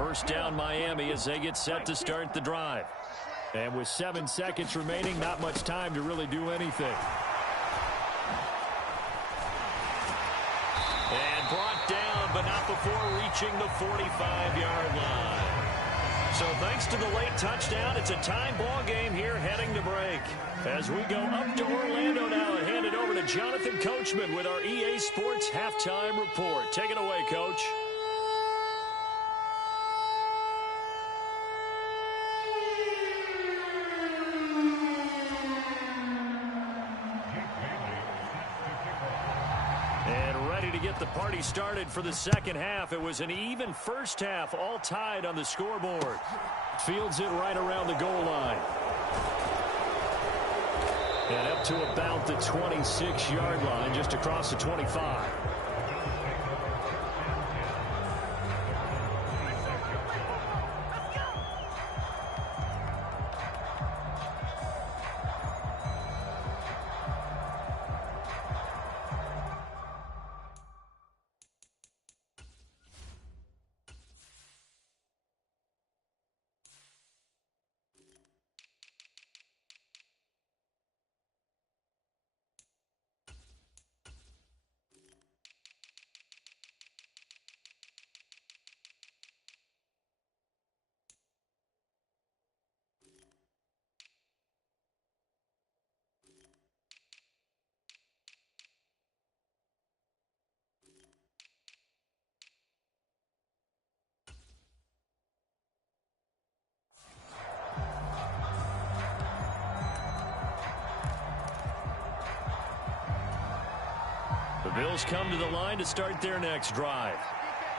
First down Miami as they get set to start the drive. And with 7 seconds remaining, not much time to really do anything. And brought down, but not before reaching the 45-yard line. So thanks to the late touchdown, it's a tie ball game here heading to break. As we go up to Orlando now and hand it over to Jonathan Coachman with our EA Sports Halftime Report. Take it away, Coach. The party started for the second half. It was an even first half, all tied on the scoreboard. Fields it right around the goal line. And up to about the 26-yard line, just across the 25. The Bills come to the line to start their next drive.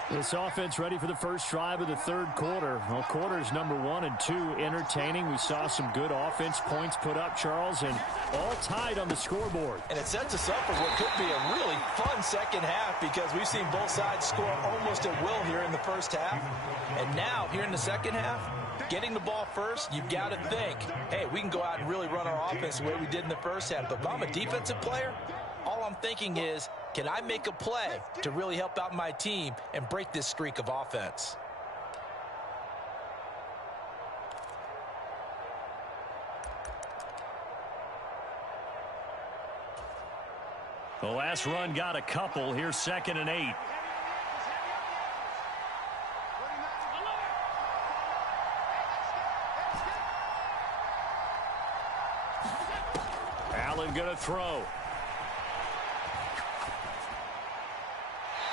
This offense ready for the first drive of the third quarter. Well, quarters number 1 and 2 entertaining. We saw some good offense points put up, Charles, and all tied on the scoreboard. And it sets us up for what could be a really fun second half because we've seen both sides score almost at will here in the first half. And now, here in the second half, getting the ball first, you've got to think, hey, we can go out and really run our offense the way we did in the first half. But if I'm a defensive player, all I'm thinking is, can I make a play to really help out my team and break this streak of offense? The last run got a couple. Here's 2nd and 8. Allen going to throw.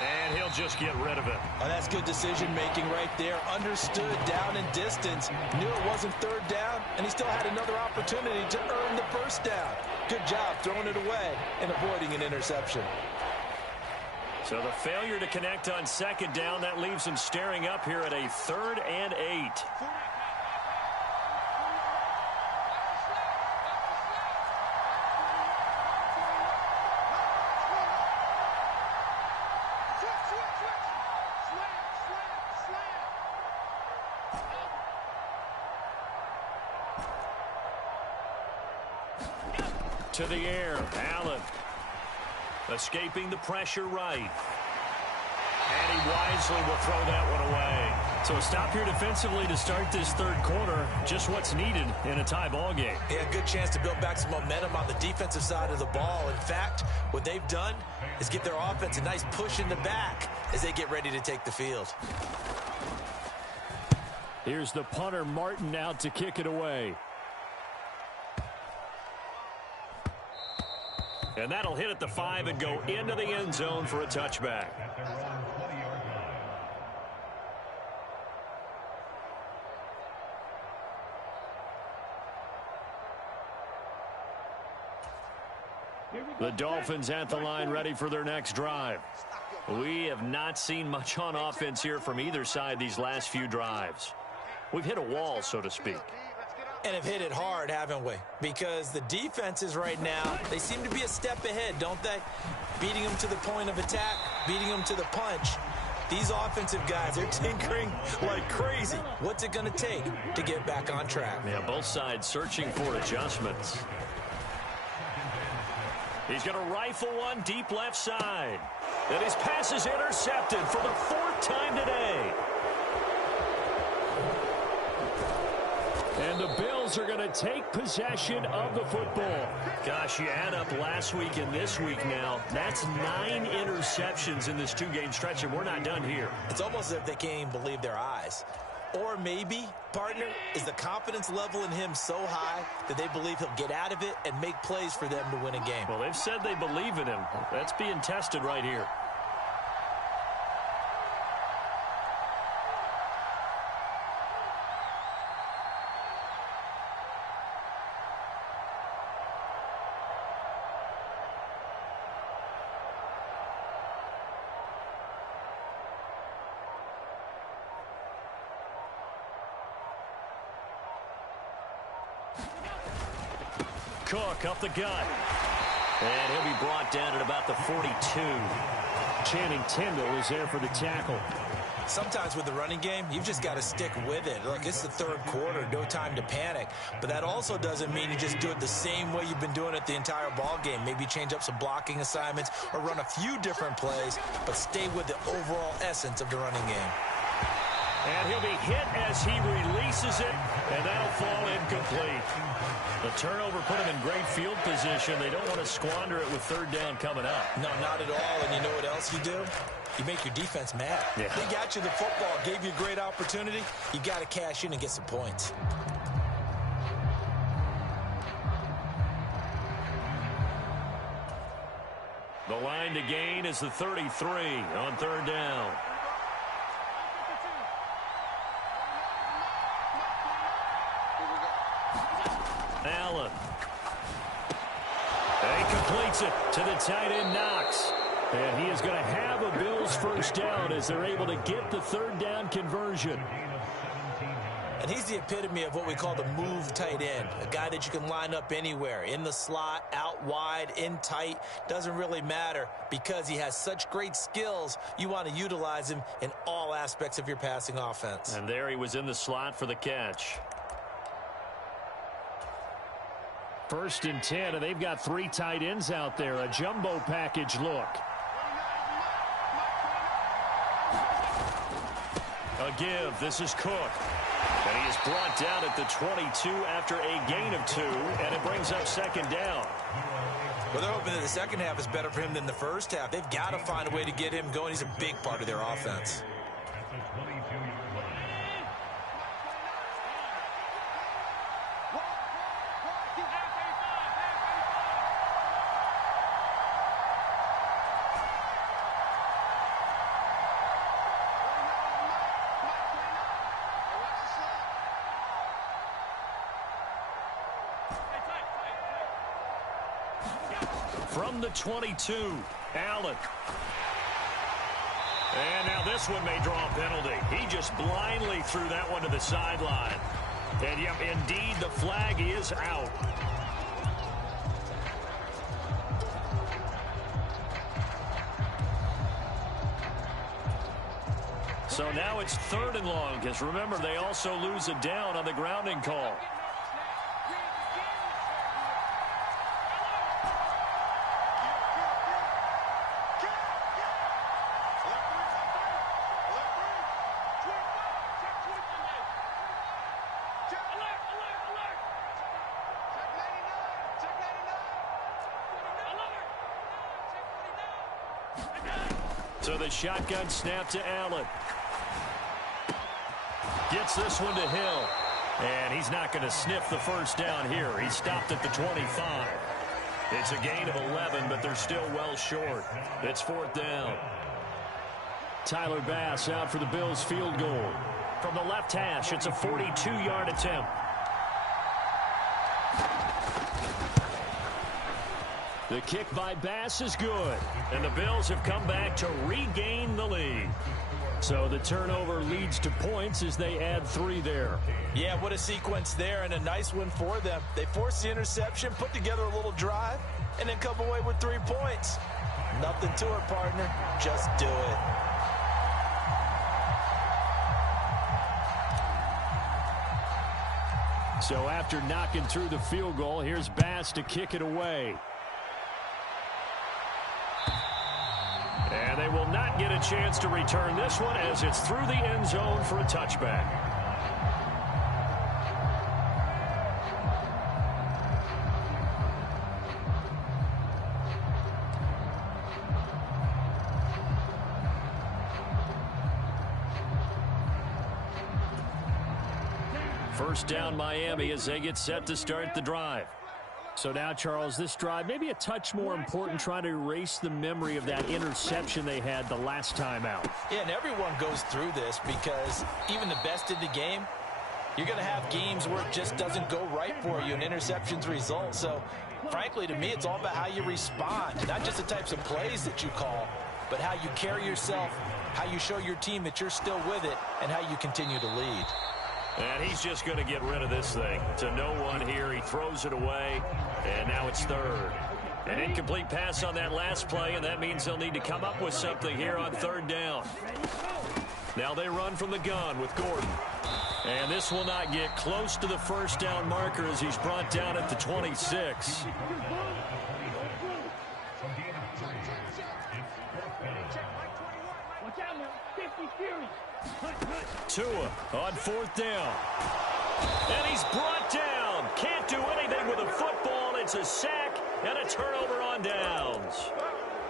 And he'll just get rid of it. Oh, that's good decision-making right there. Understood down and distance. Knew it wasn't third down, and he still had another opportunity to earn the first down. Good job throwing it away and avoiding an interception. So the failure to connect on 2nd down, that leaves him staring up here at a 3rd and 8. To the air, Allen escaping the pressure right. And he wisely will throw that one away. So a stop here defensively to start this third quarter. Just what's needed in a tie ball game. Yeah, good chance to build back some momentum on the defensive side of the ball. In fact, what they've done is give their offense a nice push in the back as they get ready to take the field. Here's the punter, Martin, out to kick it away. And that'll hit at the 5 and go into the end zone for a touchback. The Dolphins at the line ready for their next drive. We have not seen much on offense here from either side these last few drives. We've hit a wall, so to speak. And have hit it hard, haven't we? Because the defenses right now, they seem to be a step ahead, don't they? Beating them to the point of attack, beating them to the punch. These offensive guys, they're tinkering like crazy. What's it going to take to get back on track? Yeah, both sides searching for adjustments. He's going to rifle one deep left side. And his pass is intercepted for the 4th time today. And the Bills are going to take possession of the football. Gosh, you add up last week and this week now, that's 9 interceptions in this 2-game stretch, and we're not done here. It's almost as if they can't even believe their eyes. Or maybe, partner, is the confidence level in him so high that they believe he'll get out of it and make plays for them to win a game. Well, they've said they believe in him. That's being tested right here. Cook up the gut. And he'll be brought down at about the 42. Channing Tindall is there for the tackle. Sometimes with the running game, you've just got to stick with it. Look, it's the third quarter, no time to panic. But that also doesn't mean you just do it the same way you've been doing it the entire ball game. Maybe change up some blocking assignments or run a few different plays, but stay with the overall essence of the running game. And he'll be hit as he releases it, and that'll fall incomplete. The turnover put him in great field position. They don't want to squander it with third down coming up. No, not at all. And you know what else you do? You make your defense mad. Yeah. They got you the football, gave you a great opportunity. You got to cash in and get some points. The line to gain is the 33 on third down. Allen. And he completes it to the tight end, Knox. And he is going to have a Bills first down as they're able to get the third down conversion. And he's the epitome of what we call the move tight end, a guy that you can line up anywhere, in the slot, out wide, in tight, doesn't really matter because he has such great skills. You want to utilize him in all aspects of your passing offense. And there he was in the slot for the catch. 1st and 10, and they've got 3 tight ends out there, a jumbo package look. A give, this is Cook. And he is brought down at the 22 after a gain of 2, and it brings up second down. Well, they're hoping that the second half is better for him than the first half. They've got to find a way to get him going. He's a big part of their offense. From the 22, Allen. And now this one may draw a penalty. He just blindly threw that one to the sideline. And, yep, indeed, the flag is out. So now it's 3rd and long, because remember, they also lose a down on the grounding call. So the shotgun snap to Allen. Gets this one to Hill. And he's not going to sniff the first down here. He stopped at the 25. It's a gain of 11, but they're still well short. It's 4th down. Tyler Bass out for the Bills field goal. From the left hash, it's a 42-yard attempt. The kick by Bass is good, and the Bills have come back to regain the lead. So the turnover leads to points as they add 3 there. Yeah, what a sequence there, and a nice one for them. They forced the interception, put together a little drive, and then come away with 3 points. Nothing to it, partner. Just do it. So after knocking through the field goal, here's Bass to kick it away. And they will not get a chance to return this one as it's through the end zone for a touchback. First down Miami as they get set to start the drive. So now, Charles, this drive maybe a touch more important, trying to erase the memory of that interception they had the last time out. Yeah, and everyone goes through this because even the best in the game, you're going to have games where it just doesn't go right for you and interceptions result. So, frankly, to me, it's all about how you respond, not just the types of plays that you call, but how you carry yourself, how you show your team that you're still with it, and how you continue to lead. And he's just going to get rid of this thing. To no one here, he throws it away, and now it's third. An incomplete pass on that last play, and that means they'll need to come up with something here on third down. Now they run from the gun with Gordon. And this will not get close to the first down marker as he's brought down at the 26. Tua on fourth down. And he's brought down. Can't do anything with a football. It's a sack and a turnover on downs.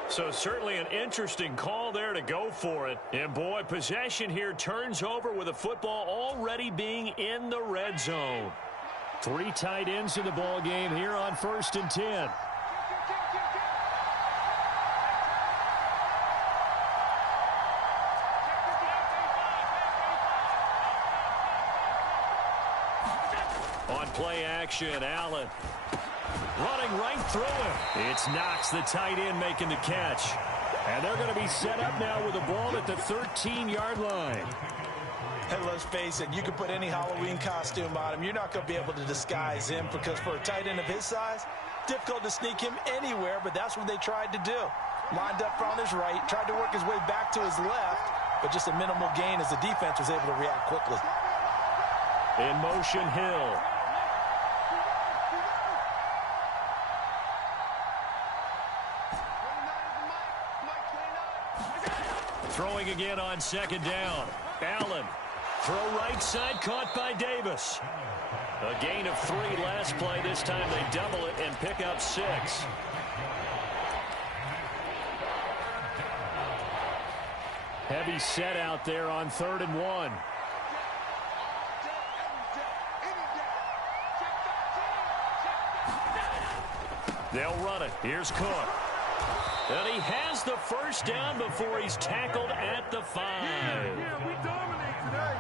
So certainly an interesting call there to go for it. And boy, possession here turns over with a football already being in the red zone. 3 tight ends in the ball game here on 1st and 10. On play action, Allen running right through him. It's Knox, the tight end, making the catch. And they're going to be set up now with the ball at the 13-yard line. And let's face it, you can put any Halloween costume on him. You're not going to be able to disguise him because for a tight end of his size, difficult to sneak him anywhere, but that's what they tried to do. Lined up on his right, tried to work his way back to his left, but just a minimal gain as the defense was able to react quickly. In motion, Hill. Throwing again on second down. Allen. Throw right side, caught by Davis. A gain of 3 last play. This time they double it and pick up 6. Heavy set out there on 3rd and 1. They'll run it. Here's Cook. And he has the first down before he's tackled at the 5. Yeah, we dominate today.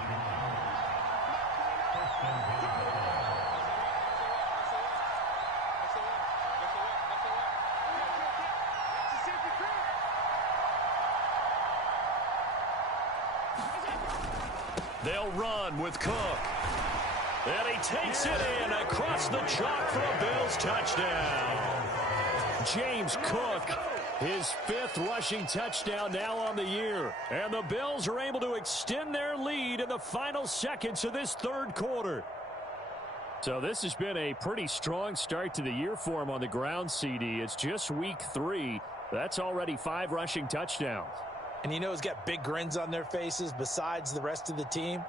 They'll run with Cook. And he takes it in across the chalk for a Bills touchdown. James Cook, his 5th rushing touchdown now on the year. And the Bills are able to extend their lead in the final seconds of this 3rd quarter. So this has been a pretty strong start to the year for him on the ground, CD. It's just week 3. That's already 5 rushing touchdowns. And you know he's got big grins on their faces besides the rest of the team.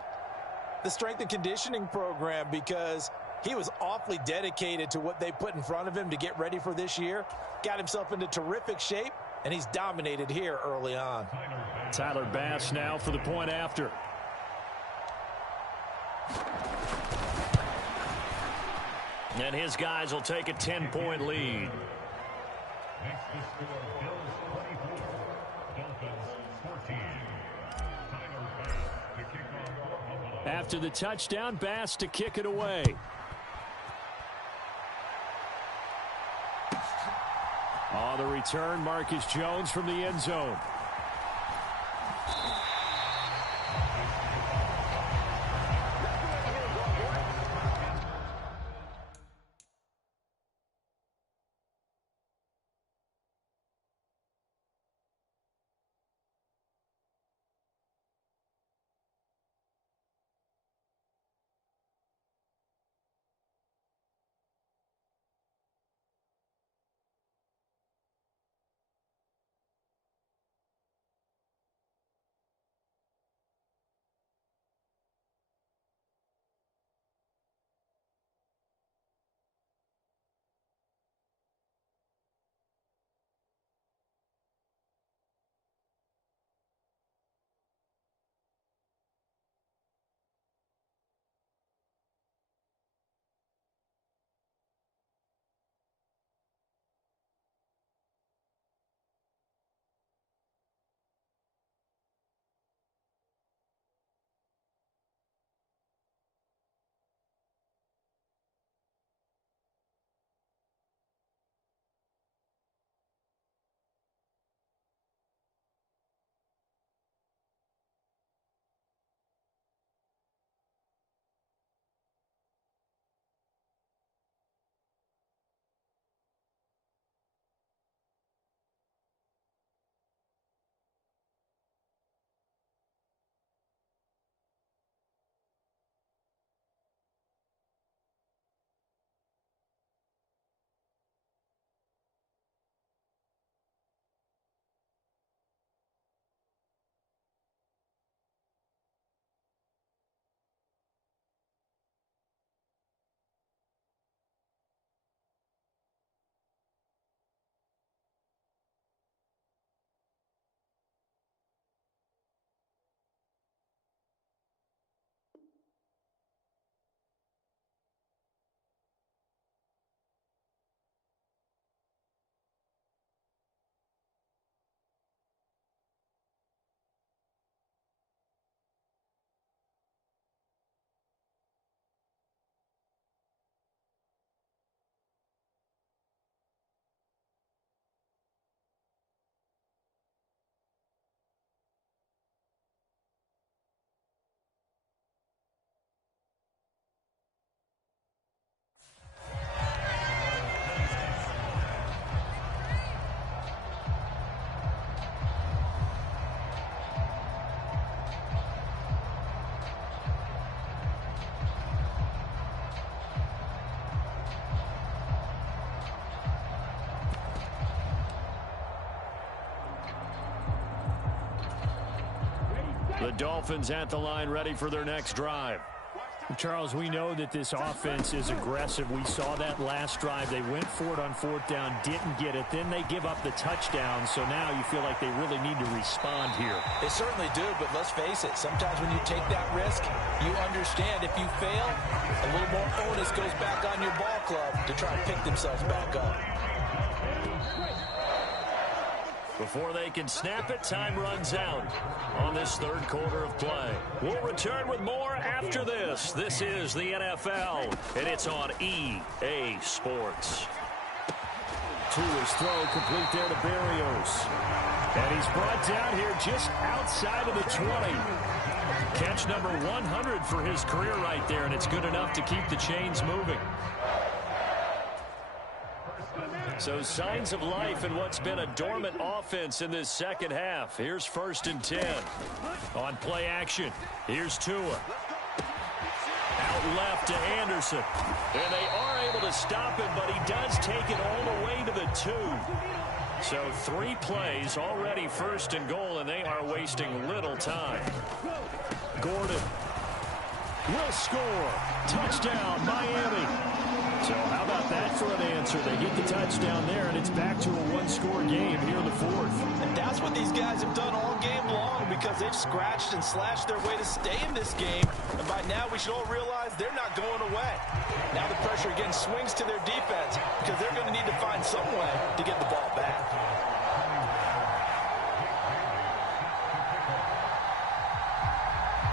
The strength and conditioning program, because he was awfully dedicated to what they put in front of him to get ready for this year. Got himself into terrific shape, and he's dominated here early on. Tyler Bass now for the point after. And his guys will take a 10-point lead. After the touchdown, Bass to kick it away. On the return, Marcus Jones from the end zone. The Dolphins at the line ready for their next drive. Charles, we know that this offense is aggressive. We saw that last drive. They went for it on fourth down, didn't get it. Then they give up the touchdown. So now you feel like they really need to respond here. They certainly do, but let's face it. Sometimes when you take that risk, you understand if you fail, a little more onus goes back on your ball club to try and pick themselves back up. Before they can snap it, time runs out on this third quarter of play. We'll return with more after this. This is the NFL, and it's on EA Sports. To his throw, complete there to Berrios. And he's brought down here just outside of the 20. Catch number 100 for his career right there, and it's good enough to keep the chains moving. So signs of life in what's been a dormant offense in this second half. Here's 1st and 10. On play action, here's Tua. Out left to Anderson. And they are able to stop him, but he does take it all the way to the 2. So 3 plays, already 1st and goal, and they are wasting little time. Gordon will score. Touchdown, Miami. So how about that for an answer? They get the touchdown there, and it's back to a one-score game here in the 4th. And that's what these guys have done all game long because they've scratched and slashed their way to stay in this game. And by now, we should all realize they're not going away. Now the pressure again swings to their defense because they're going to need to find some way to get the ball back.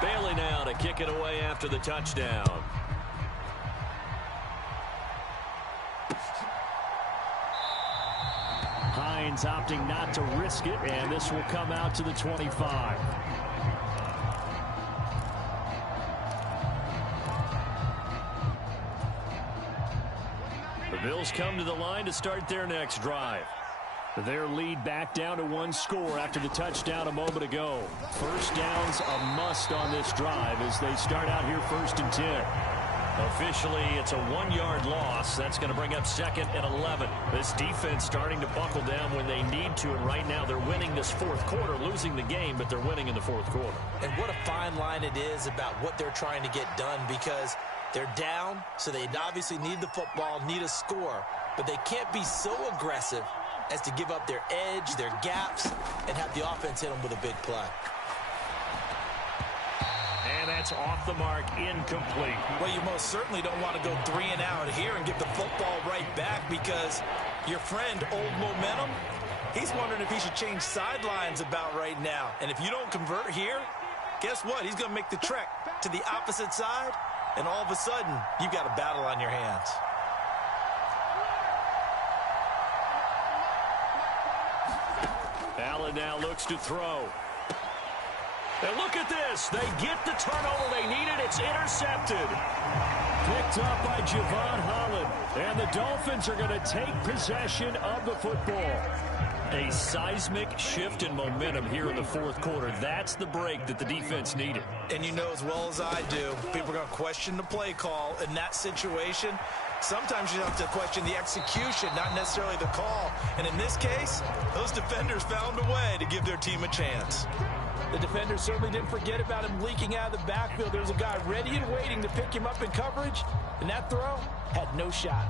Bailey now to kick it away after the touchdown. Hines opting not to risk it, and this will come out to the 25. The Bills come to the line to start their next drive. Their lead back down to 1 score after the touchdown a moment ago. First down's a must on this drive as they start out here 1st and 10. Officially, it's a 1-yard loss. That's going to bring up 2nd and 11. This defense starting to buckle down when they need to, and right now they're winning this 4th quarter, losing the game, but they're winning in the 4th quarter. And what a fine line it is about what they're trying to get done because they're down, so they obviously need the football, need a score, but they can't be so aggressive as to give up their edge, their gaps, and have the offense hit them with a big play. And that's off the mark, incomplete. Well, you most certainly don't want to go 3 and out here and give the football right back because your friend, Old Momentum, he's wondering if he should change sidelines about right now. And if you don't convert here, guess what? He's going to make the trek to the opposite side, and all of a sudden, you've got a battle on your hands. Allen now looks to throw. And look at this. They get the turnover they needed. It's intercepted. Picked up by Javon Holland. And the Dolphins are going to take possession of the football. A seismic shift in momentum here in the 4th quarter. That's the break that the defense needed. And you know as well as I do, people are going to question the play call in that situation. Sometimes you have to question the execution, not necessarily the call. And in this case, those defenders found a way to give their team a chance. The defenders certainly didn't forget about him leaking out of the backfield. There's a guy ready and waiting to pick him up in coverage, and that throw had no shot.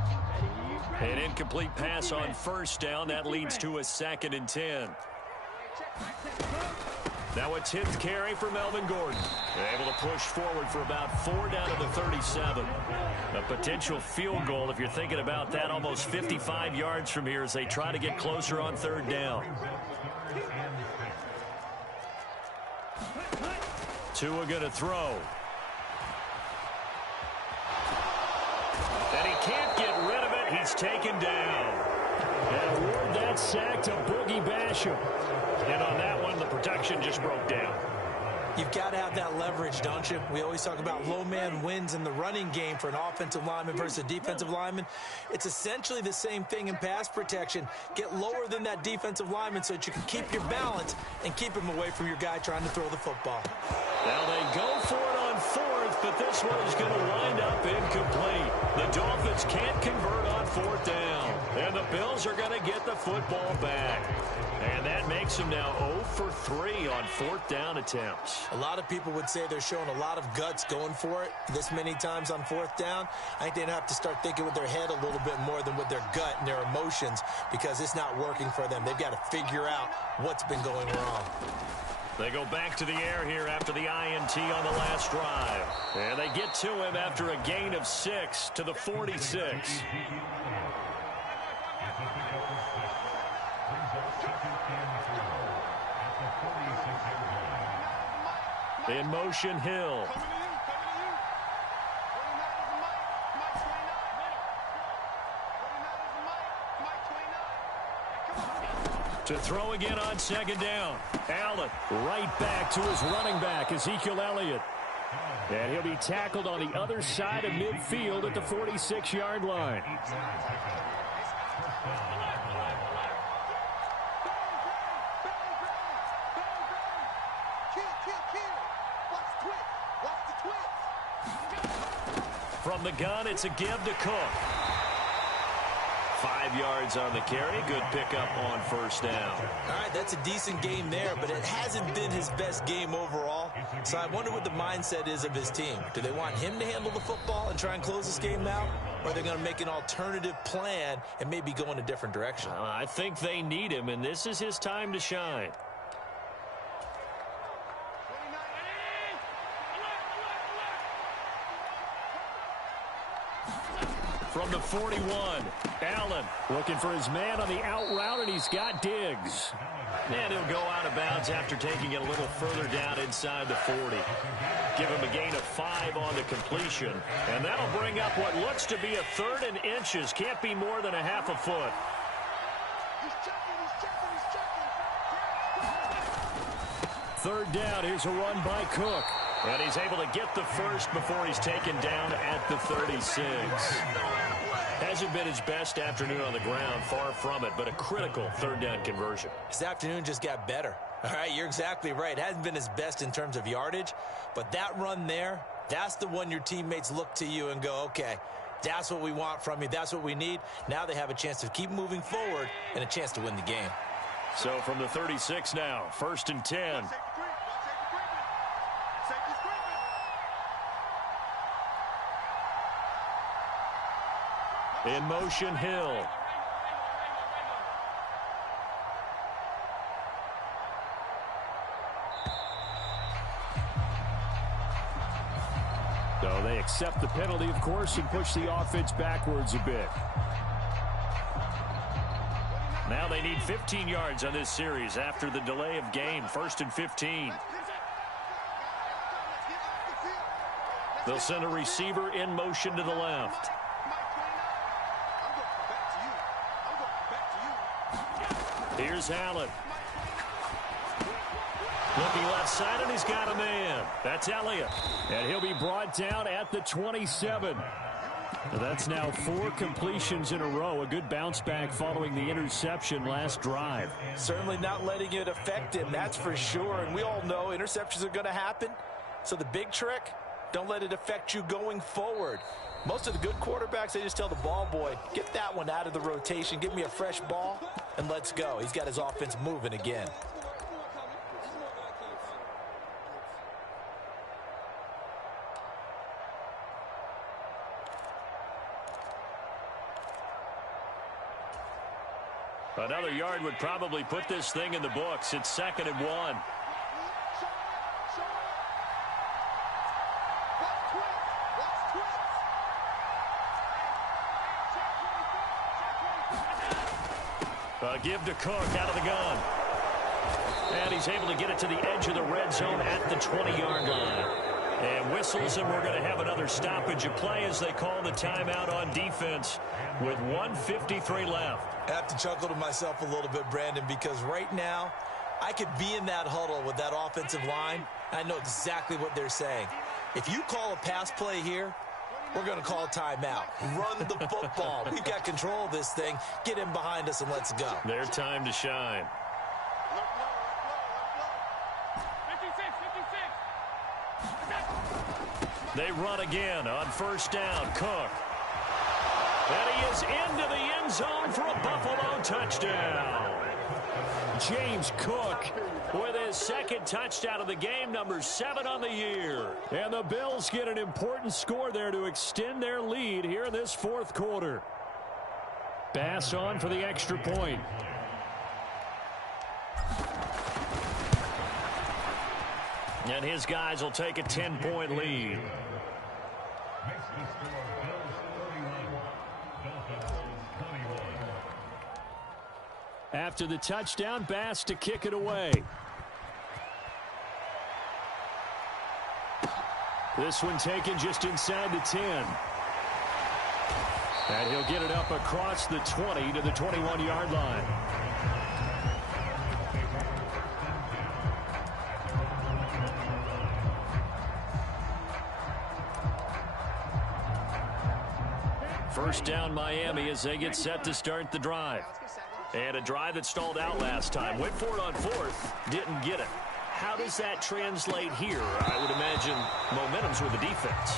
An incomplete pass on 1st down. That leads to a 2nd and 10. Now a 10th carry for Melvin Gordon. They're able to push forward for about 4 down to the 37. A potential field goal, if you're thinking about that, almost 55 yards from here as they try to get closer on 3rd down. Tua going to throw. And he can't get rid of it. He's taken down. And award that sack to Boogie Basham. And on that one, the protection just broke down. You've got to have that leverage, don't you? We always talk about low man wins in the running game for an offensive lineman versus a defensive lineman. It's essentially the same thing in pass protection. Get lower than that defensive lineman so that you can keep your balance and keep him away from your guy trying to throw the football. Now they go for it on 4th, but this one is going to wind up incomplete. The Dolphins can't convert on fourth down, and the Bills are going to get the football back. And that makes them now 0 for 3 on fourth down attempts. A lot of people would say they're showing a lot of guts going for it this many times on fourth down. I think they'd have to start thinking with their head a little bit more than with their gut and their emotions, because it's not working for them. They've got to figure out what's been going wrong. They go back to the air here after the INT on the last drive. And they get to him after a gain of 6 to the 46. In motion, Hill. To throw again on second down. Allen right back to his running back, Ezekiel Elliott. And he'll be tackled on the other side of midfield at the 46-yard line. From the gun, it's a give to Cook. 5 yards on the carry. Good pickup on first down. All right, that's a decent game there, but it hasn't been his best game overall. So I wonder what the mindset is of his team. Do they want him to handle the football and try and close this game out? Or are they going to make an alternative plan and maybe go in a different direction? I think they need him, and this is his time to shine. From the 41, Allen looking for his man on the out route, and he's got Ggz. And he'll go out of bounds after taking it a little further down inside the 40. Give him a gain of 5 on the completion. And that'll bring up what looks to be a 3rd and inches. Can't be more than a half a foot. Third down, here's a run by Cook. And he's able to get the first before he's taken down at the 36. Hasn't been his best afternoon on the ground, far from it, but a critical third down conversion. His afternoon just got better. All right, you're exactly right. Hasn't been his best in terms of yardage, but that run there, that's the one your teammates look to you and go, okay, that's what we want from you. That's what we need. Now they have a chance to keep moving forward and a chance to win the game. So from the 36 now, 1st and 10. In motion, Hill. So they accept the penalty, of course, and push the offense backwards a bit. Now they need 15 yards on this series after the delay of game. 1st and 15. They'll send a receiver in motion to the left. Here's Allen. Looking left side, and he's got a man. That's Elliott. And he'll be brought down at the 27. That's now 4 completions in a row. A good bounce back following the interception last drive. Certainly not letting it affect him, that's for sure. And we all know interceptions are going to happen. So the big trick, don't let it affect you going forward. Most of the good quarterbacks, they just tell the ball boy, get that one out of the rotation, give me a fresh ball, and let's go. He's got his offense moving again. Another yard would probably put this thing in the books. It's 2nd and 1. Give to Cook out of the gun. And he's able to get it to the edge of the red zone at the 20-yard line. And whistles, and we're going to have another stoppage of play as they call the timeout on defense with 1:53 left. I have to chuckle to myself a little bit, Brandon, because right now I could be in that huddle with that offensive line. I know exactly what they're saying. If you call a pass play here, we're going to call a timeout. Run the football. We've got control of this thing. Get in behind us and let's go. Their time to shine. They run again on first down. Cook. And he is into the end zone for a Buffalo touchdown. James Cook with his second touchdown of the game, number 7 on the year. And the Bills get an important score there to extend their lead here in this fourth quarter. Bass on for the extra point. And his guys will take a 10-point lead. After the touchdown, Bass to kick it away. This one taken just inside the 10. And he'll get it up across the 20 to the 21-yard line. First down Miami as they get set to start the drive. And a drive that stalled out last time. Went for it on fourth. Didn't get it. How does that translate here? I would imagine momentum's with the defense.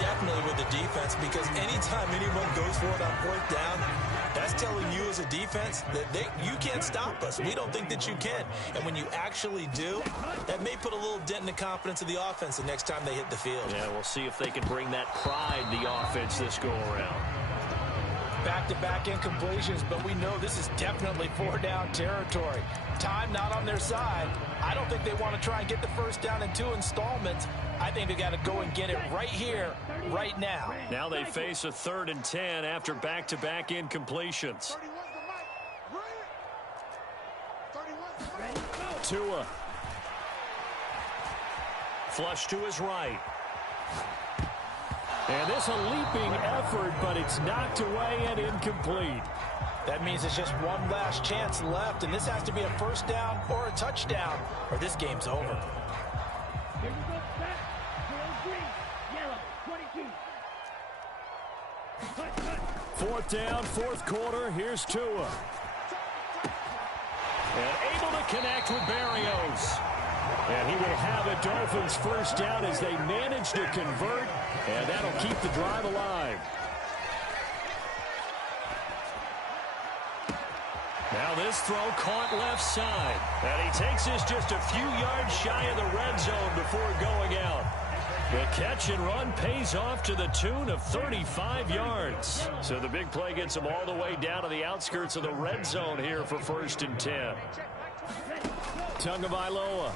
Definitely with the defense, because anytime anyone goes for it on fourth down, that's telling you as a defense that you can't stop us. We don't think that you can. And when you actually do, that may put a little dent in the confidence of the offense the next time they hit the field. Yeah, we'll see if they can bring that pride to the offense this go-around. Back-to-back incompletions, but we know this is definitely 4-down territory. Time not on their side. I don't think they want to try and get the first down in 2 installments. I think they got to go and get it right here, right now. Now they face a 3rd and 10 after back-to-back incompletions. Tua. Flush to his right. And this a leaping effort, but it's knocked away and incomplete. That means it's just one last chance left, and this has to be a first down or a touchdown, or this game's over. Fourth down, fourth quarter. Here's Tua. And able to connect with Berrios. And he will have a Dolphins first down as they manage to convert, and that'll keep the drive alive. Now this throw caught left side. And he takes this just a few yards shy of the red zone before going out. The catch and run pays off to the tune of 35 yards. So the big play gets him all the way down to the outskirts of the red zone here for 1st and 10. Tagovailoa.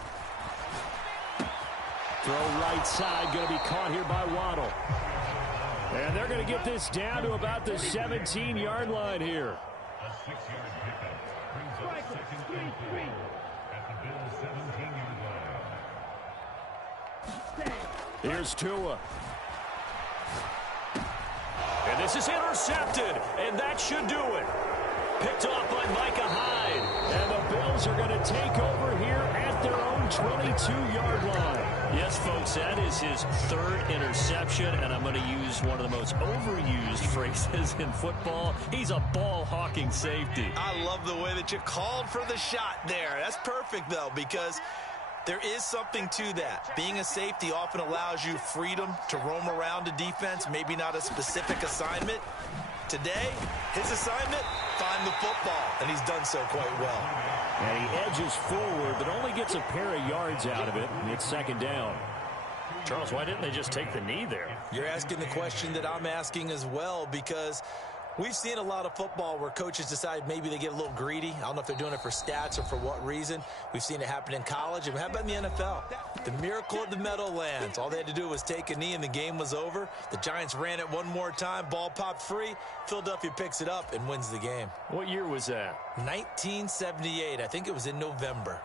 Throw right side, going to be caught here by Waddle. And they're going to get this down to about the 17-yard line here. Here's Tua. And this is intercepted, and that should do it. Picked off by Micah Hyde. And the Bills are going to take over here at their own 22-yard line. Yes, folks, that is his 3rd interception, and I'm going to use one of the most overused phrases in football. He's a ball-hawking safety. I love the way that you called for the shot there. That's perfect, though, because there is something to that. Being a safety often allows you freedom to roam around a defense, maybe not a specific assignment. Today, his assignment, find the football, and he's done so quite well. And he edges forward, but only gets a pair of yards out of it, and it's 2nd down. Charles, why didn't they just take the knee there? You're asking the question that I'm asking as well, because we've seen a lot of football where coaches decide maybe they get a little greedy. I don't know if they're doing it for stats or for what reason. We've seen it happen in college. And how about in the NFL? The miracle of the Meadowlands. All they had to do was take a knee and the game was over. The Giants ran it one more time. Ball popped free. Philadelphia picks it up and wins the game. What year was that? 1978. I think it was in November.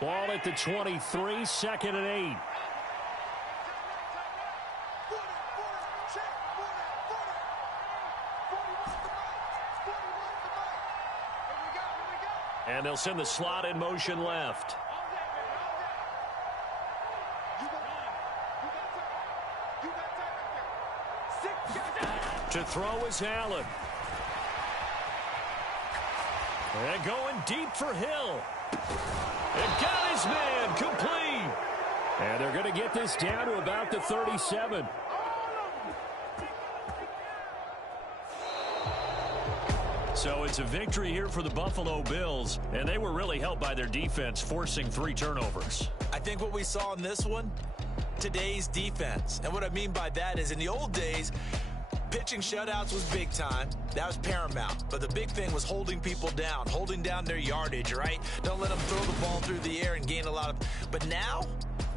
Ball at the 23, 2nd and 8. And they'll send the slot in motion left. To throw is Allen. And going deep for Hill. And got his man complete. And they're going to get this down to about the 37. So it's a victory here for the Buffalo Bills, and they were really helped by their defense, forcing 3 turnovers. I think what we saw in this one, today's defense. And what I mean by that is in the old days, pitching shutouts was big time. That was paramount. But the big thing was holding people down, holding down their yardage, right? Don't let them throw the ball through the air and gain a lot of... But now,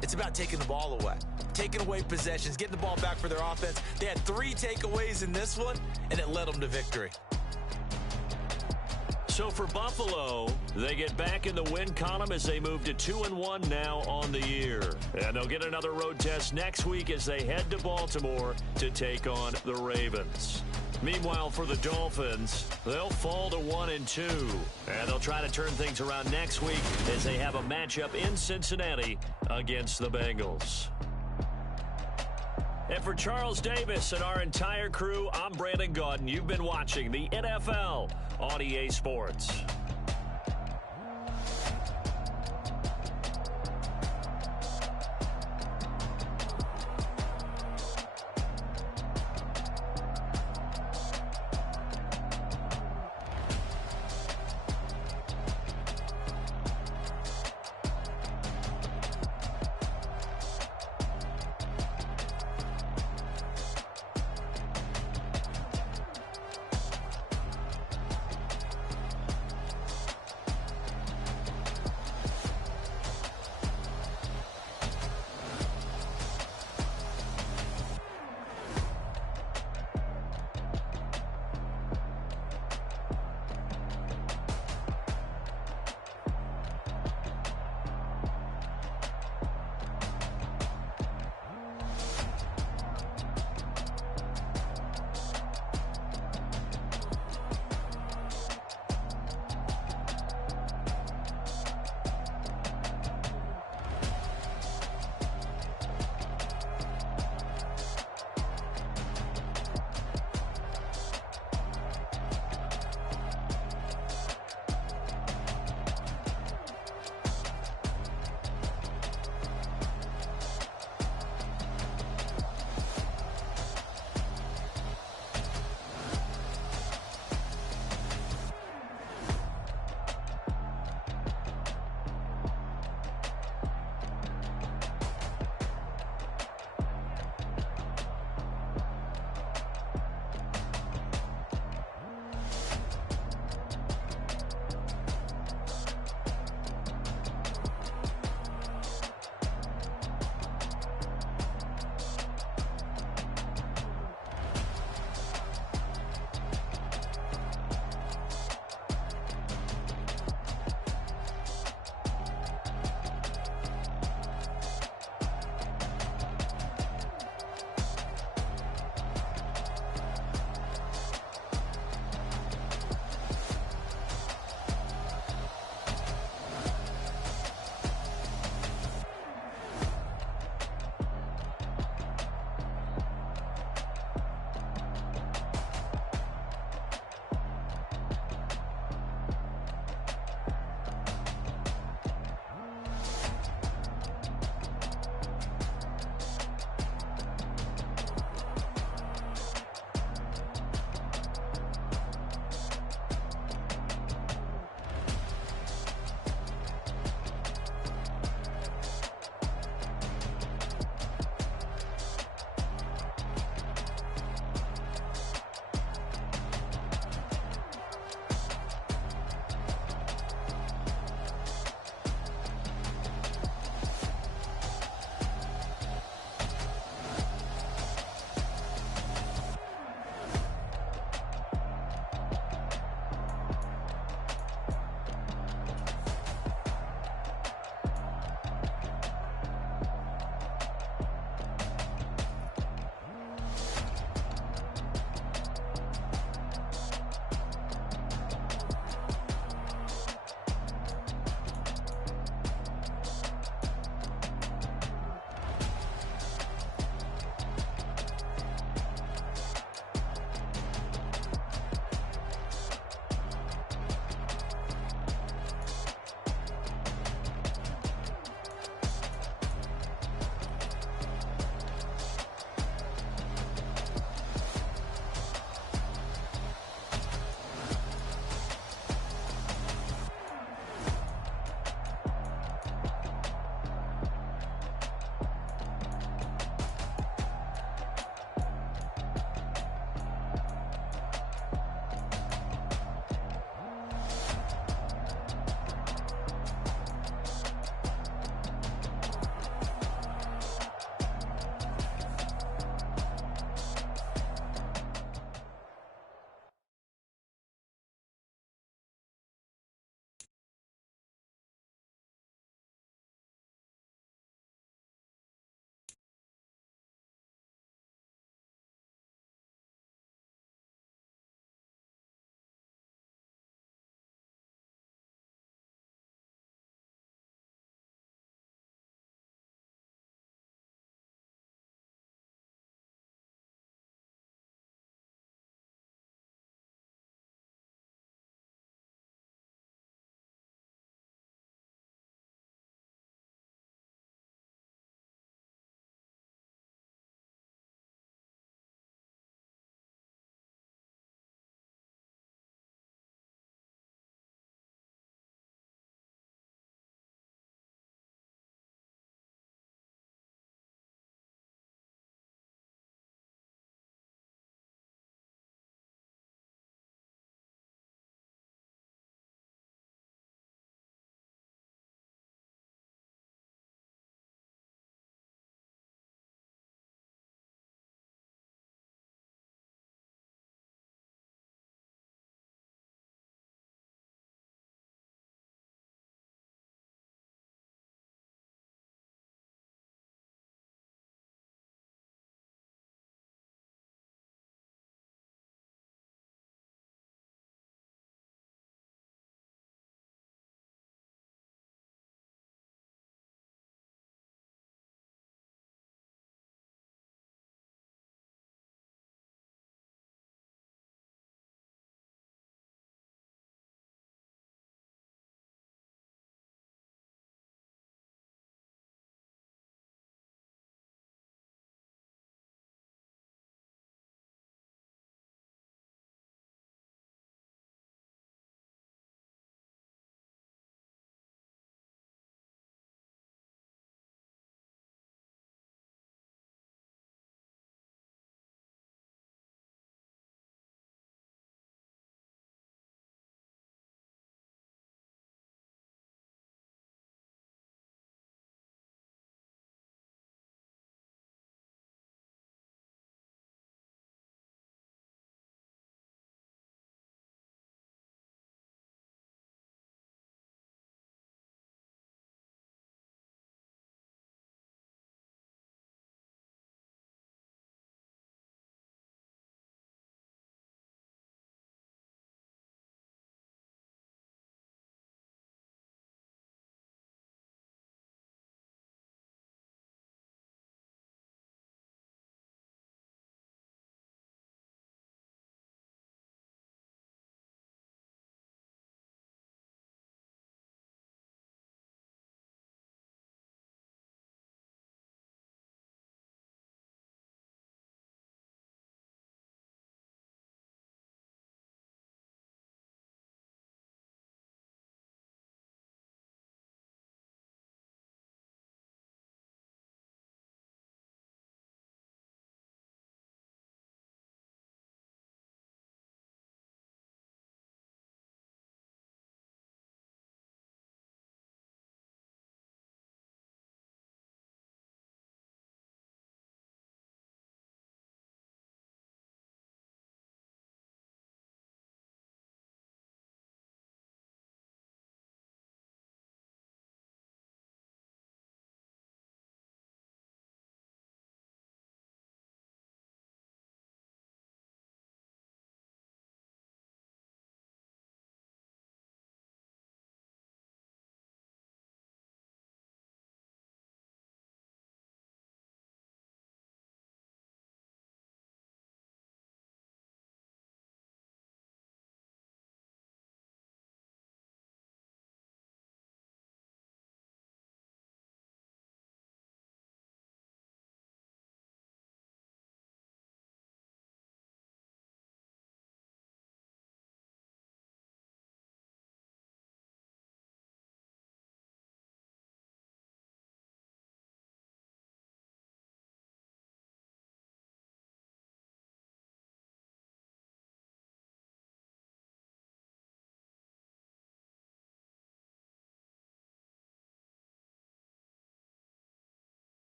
it's about taking the ball away. Taking away possessions, getting the ball back for their offense. They had 3 takeaways in this one, and it led them to victory. So for Buffalo, they get back in the win column as they move to 2-1 now on the year. And they'll get another road test next week as they head to Baltimore to take on the Ravens. Meanwhile, for the Dolphins, they'll fall to 1-2. And they'll try to turn things around next week as they have a matchup in Cincinnati against the Bengals. And for Charles Davis and our entire crew, I'm Brandon Gaudin. You've been watching the NFL on EA Sports.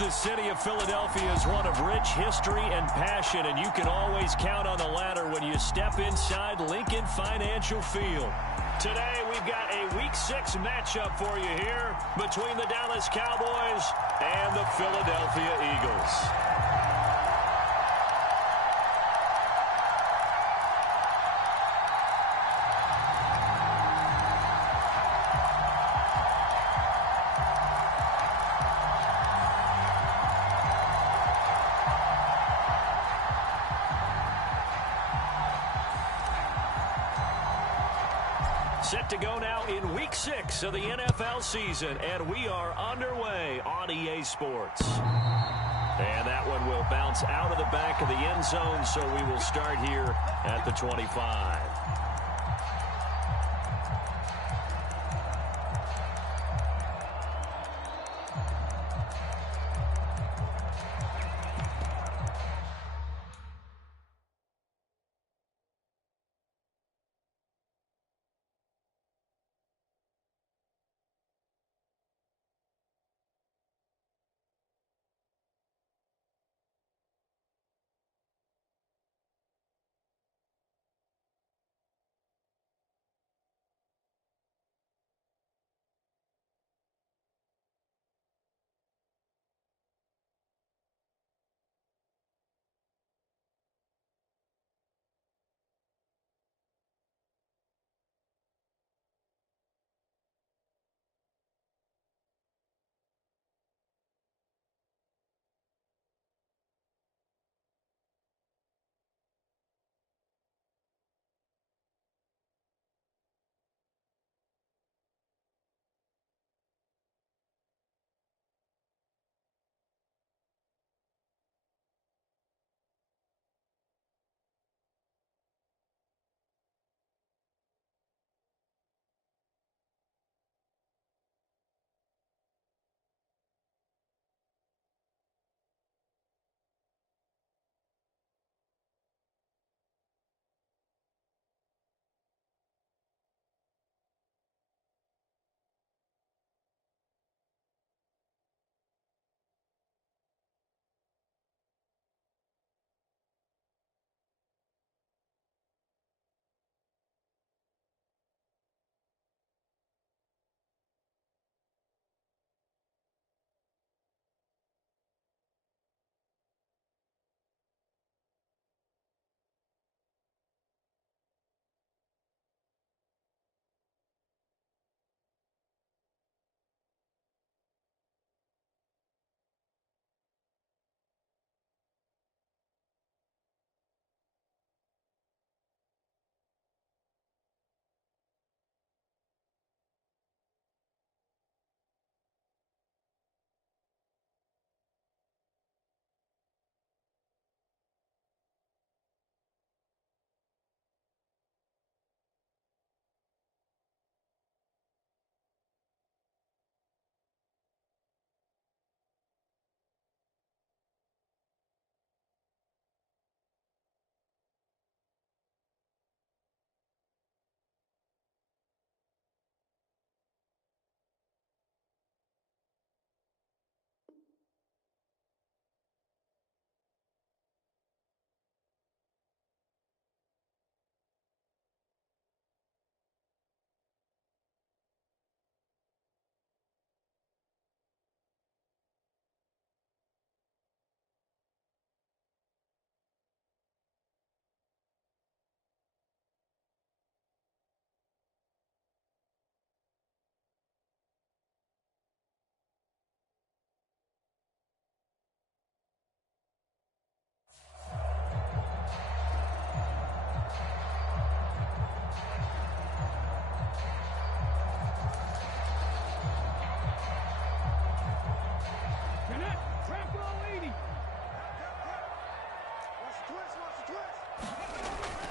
The city of Philadelphia is one of rich history and passion, and you can always count on the latter when you step inside Lincoln Financial Field. Today, we've got a Week 6 matchup for you here between the Dallas Cowboys and the Philadelphia Eagles. Set to go now in Week 6 of the NFL season, and we are underway on EA Sports. And that one will bounce out of the back of the end zone, so we will start here at the 25.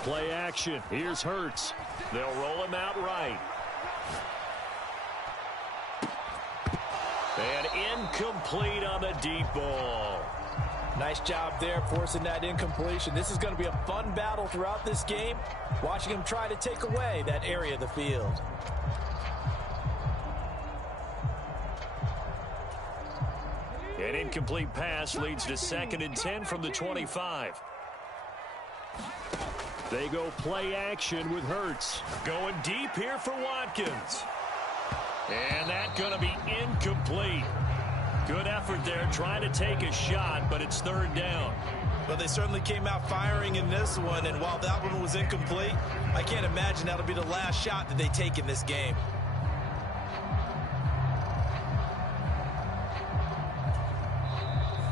Play action. Here's Hurts. They'll roll him out right. And incomplete on the deep ball. Nice job there forcing that incompletion. This is going to be a fun battle throughout this game, watching him try to take away that area of the field. An incomplete pass leads to 2nd and 10 from the 25. They go play action with Hurts. Going deep here for Watkins. And that's going to be incomplete. Good effort there trying to take a shot, but it's 3rd down. Well, they certainly came out firing in this one, and while that one was incomplete, I can't imagine that'll be the last shot that they take in this game.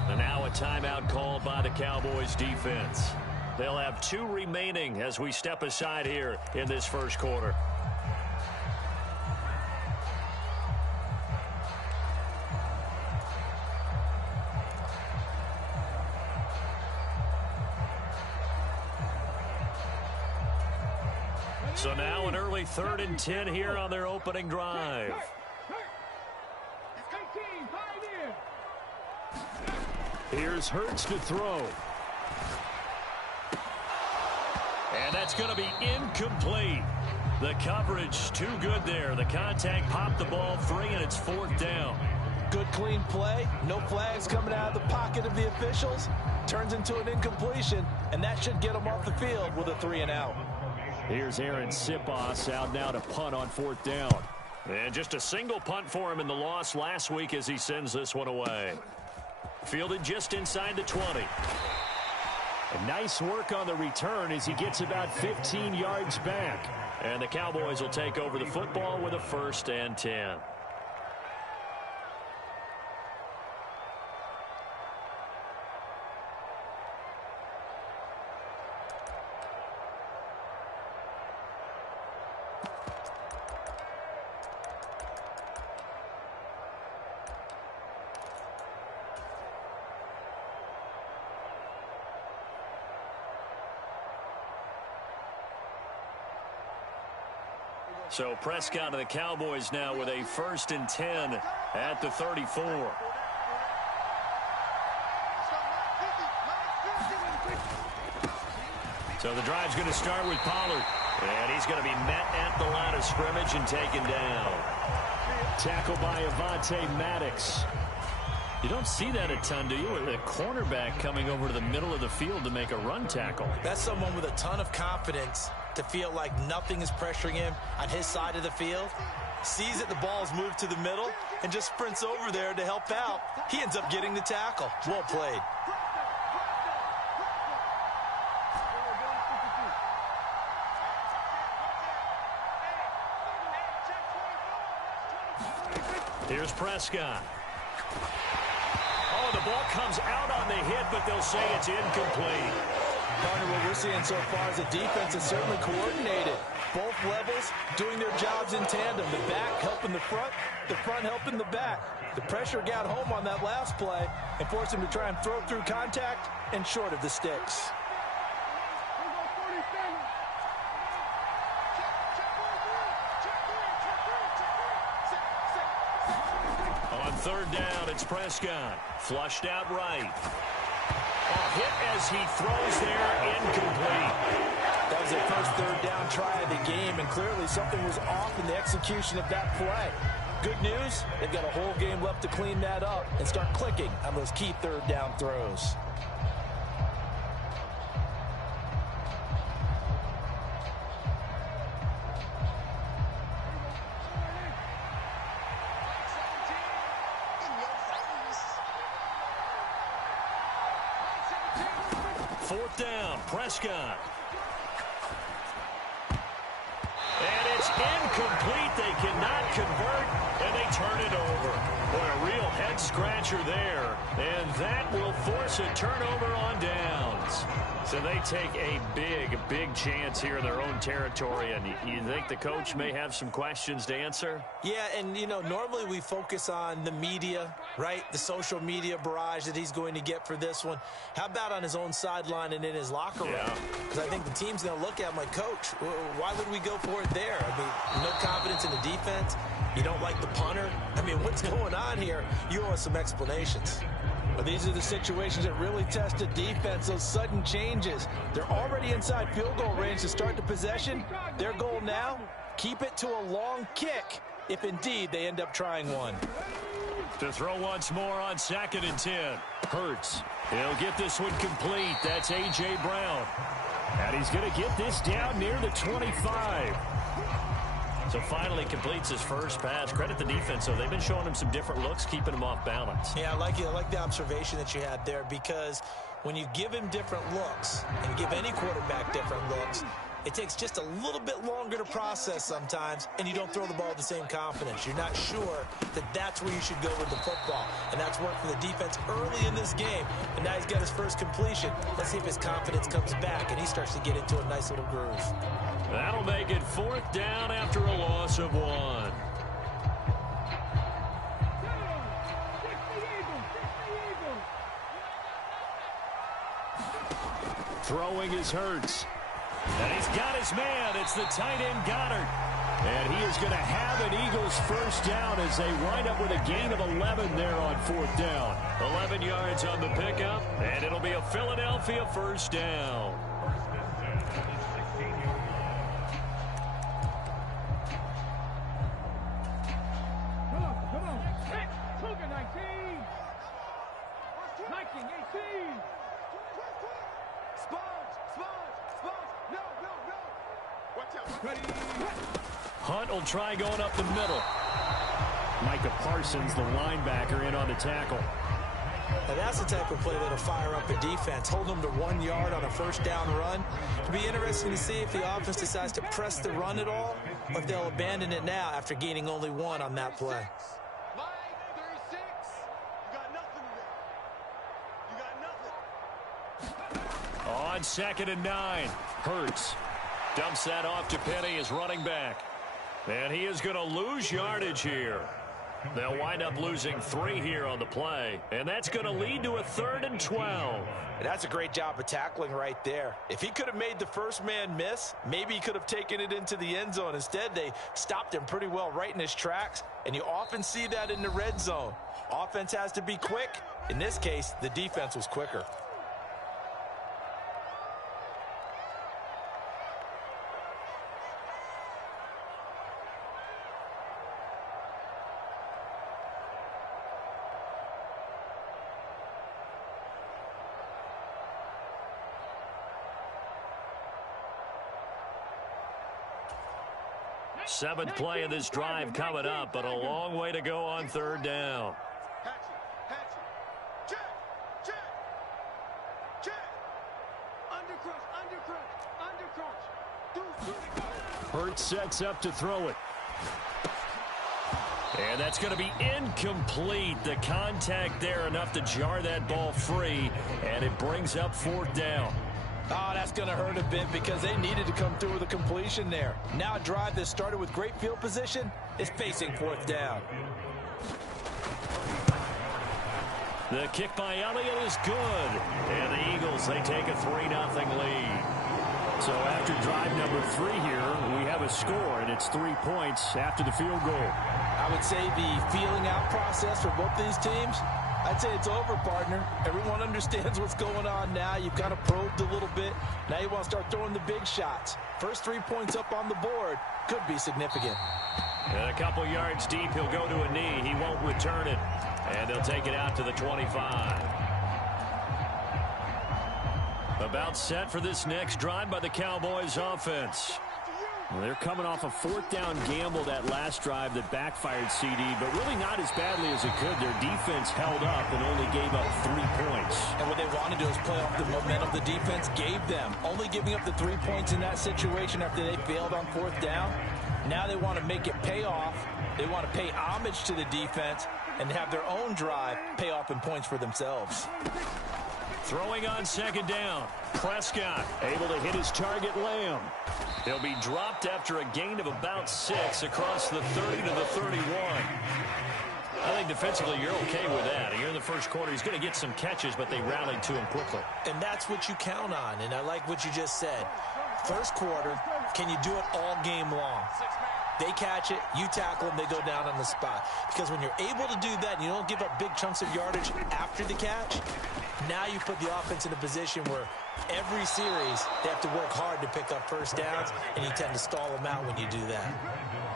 And now a timeout called by the Cowboys defense. They'll have 2 remaining as we step aside here in this first quarter. So now an early 3rd and 10 here on their opening drive. Here's Hurts to throw. And that's going to be incomplete. The coverage too good there. The contact popped the ball free, and it's 4th down. Good, clean play. No flags coming out of the pocket of the officials. Turns into an incompletion, and that should get them off the field with a 3-and-out. Here's Aaron Sipos out now to punt on 4th down. And just a single punt for him in the loss last week as he sends this one away. Fielded just inside the 20. A nice work on the return as he gets about 15 yards back. And the Cowboys will take over the football with a 1st and 10. So Prescott and the Cowboys now with a 1st and 10 at the 34. So the drive's going to start with Pollard. And he's going to be met at the line of scrimmage and taken down. Tackle by Avonte Maddox. You don't see that a ton, do you? A cornerback coming over to the middle of the field to make a run tackle. That's someone with a ton of confidence to feel like nothing is pressuring him on his side of the field. Sees that the ball's moved to the middle and just sprints over there to help out. He ends up getting the tackle. Well played. Here's Prescott. Oh, the ball comes out on the hit, but they'll say it's incomplete. Partner, what we're seeing so far is the defense is certainly coordinated. Both levels doing their jobs in tandem. The back helping the front helping the back. The pressure got home on that last play and forced him to try and throw through contact and short of the sticks. On 3rd down, it's Prescott. Flushed out right. A hit as he throws there, incomplete. That was their first 3rd down try of the game, and clearly something was off in the execution of that play. Good news, they've got a whole game left to clean that up and start clicking on those key 3rd down throws. Fourth down, Prescott. And it's incomplete. They cannot convert, and they turn it over. Boy, a real head-scratcher there. And that will force a turnover on downs. So they take a big chance here in their own territory. And you think the coach may have some questions to answer? Yeah, and, you know, normally we focus on the media, right? The social media barrage that he's going to get for this one. How about on his own sideline and in his locker room? Because I think the team's going to look at him like, Coach, why would we go for it there? I mean, no confidence in the defense. You don't like the punter. I mean, what's going on here? You owe us some explanations. But these are the situations that really test a defense, those sudden changes. They're already inside field goal range to start the possession. Their goal now, keep it to a long kick if indeed they end up trying one. To throw once more on 2nd and 10. Hurts. He'll get this one complete. That's A.J. Brown. And he's going to get this down near the 25. So finally completes his first pass. Credit the defense, so they've been showing him some different looks, keeping him off balance. Yeah, I like the observation that you had there, because when you give him different looks and give any quarterback different looks, it takes just a little bit longer to process sometimes, and you don't throw the ball with the same confidence. You're not sure that that's where you should go with the football, and that's worked for the defense early in this game, and now he's got his first completion. Let's see if his confidence comes back, and he starts to get into a nice little groove. That'll make it 4th down after a loss of 1. Throwing is Hurts. And he's got his man. It's the tight end Goddard. And he is going to have an Eagles first down as they wind up with a gain of 11 there on 4th down. 11 yards on the pickup, and it'll be a Philadelphia first down. Come on. Hey, Tuga 19. 19, 18. Sponge. No. Watch out. Ready. Hunt will try going up the middle. Micah Parsons, the linebacker, in on the tackle. Now that's the type of play that'll fire up a defense. Hold them to 1 yard on a first down run. It'll be interesting to see if the offense decides to press the run at all, or if they'll abandon it now after gaining only 1 on that play. Mike, 36. You got nothing today. You got nothing. On 2nd and 9, Hurts dumps that off to Penny as running back. And he is going to lose yardage here. They'll wind up losing 3 here on the play, and that's going to lead to a 3rd and 12. And that's a great job of tackling right there. If he could have made the first man miss, maybe he could have taken it into the end zone. Instead, they stopped him pretty well right in his tracks, and you often see that in the red zone. Offense has to be quick. In this case, the defense was quicker. Seventh play of this drive coming up, but a long way to go on 3rd down. Hatchet. Check. Undercrush. Hurts sets up to throw it. And that's going to be incomplete. The contact there enough to jar that ball free, and it brings up 4th down. Oh, that's going to hurt a bit because they needed to come through with a completion there. Now a drive that started with great field position is facing 4th down. The kick by Elliott is good. And the Eagles, they take a 3-0 lead. So after drive number 3 here, we have a score, and it's 3 points after the field goal. I would say the feeling out process for both these teams, I'd say it's over, partner. Everyone understands what's going on now. You've kind of probed a little bit. Now you want to start throwing the big shots. First 3 points up on the board could be significant. And a couple yards deep, he'll go to a knee. He won't return it. And they'll take it out to the 25. About set for this next drive by the Cowboys offense. Well, they're coming off a 4th down gamble that last drive that backfired CD, but really not as badly as it could. Their defense held up and only gave up 3 points. And what they want to do is play off the momentum the defense gave them. Only giving up the 3 points in that situation after they failed on 4th down. Now they want to make it pay off. They want to pay homage to the defense and have their own drive pay off in points for themselves. Throwing on 2nd down. Prescott able to hit his target, Lamb. He'll be dropped after a gain of about 6 across the 30 to the 31. I think defensively you're okay with that. Here in the first quarter, he's going to get some catches, but they rallied to him quickly. And that's what you count on, and I like what you just said. First quarter, can you do it all game long? They catch it, you tackle them, they go down on the spot. Because when you're able to do that and you don't give up big chunks of yardage after the catch, now you put the offense in a position where every series they have to work hard to pick up first downs, and you tend to stall them out when you do that.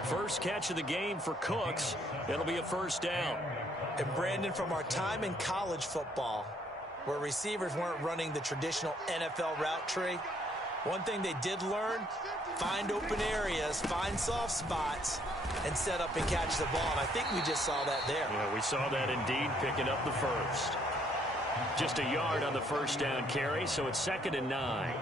First catch of the game for Cooks. It'll be a first down. And Brandon, from our time in college football, where receivers weren't running the traditional NFL route tree, one thing they did learn, find open areas, find soft spots, and set up and catch the ball. And I think we just saw that there. Yeah, we saw that indeed, picking up the first. Just a yard on the first down carry, so it's 2nd and 9.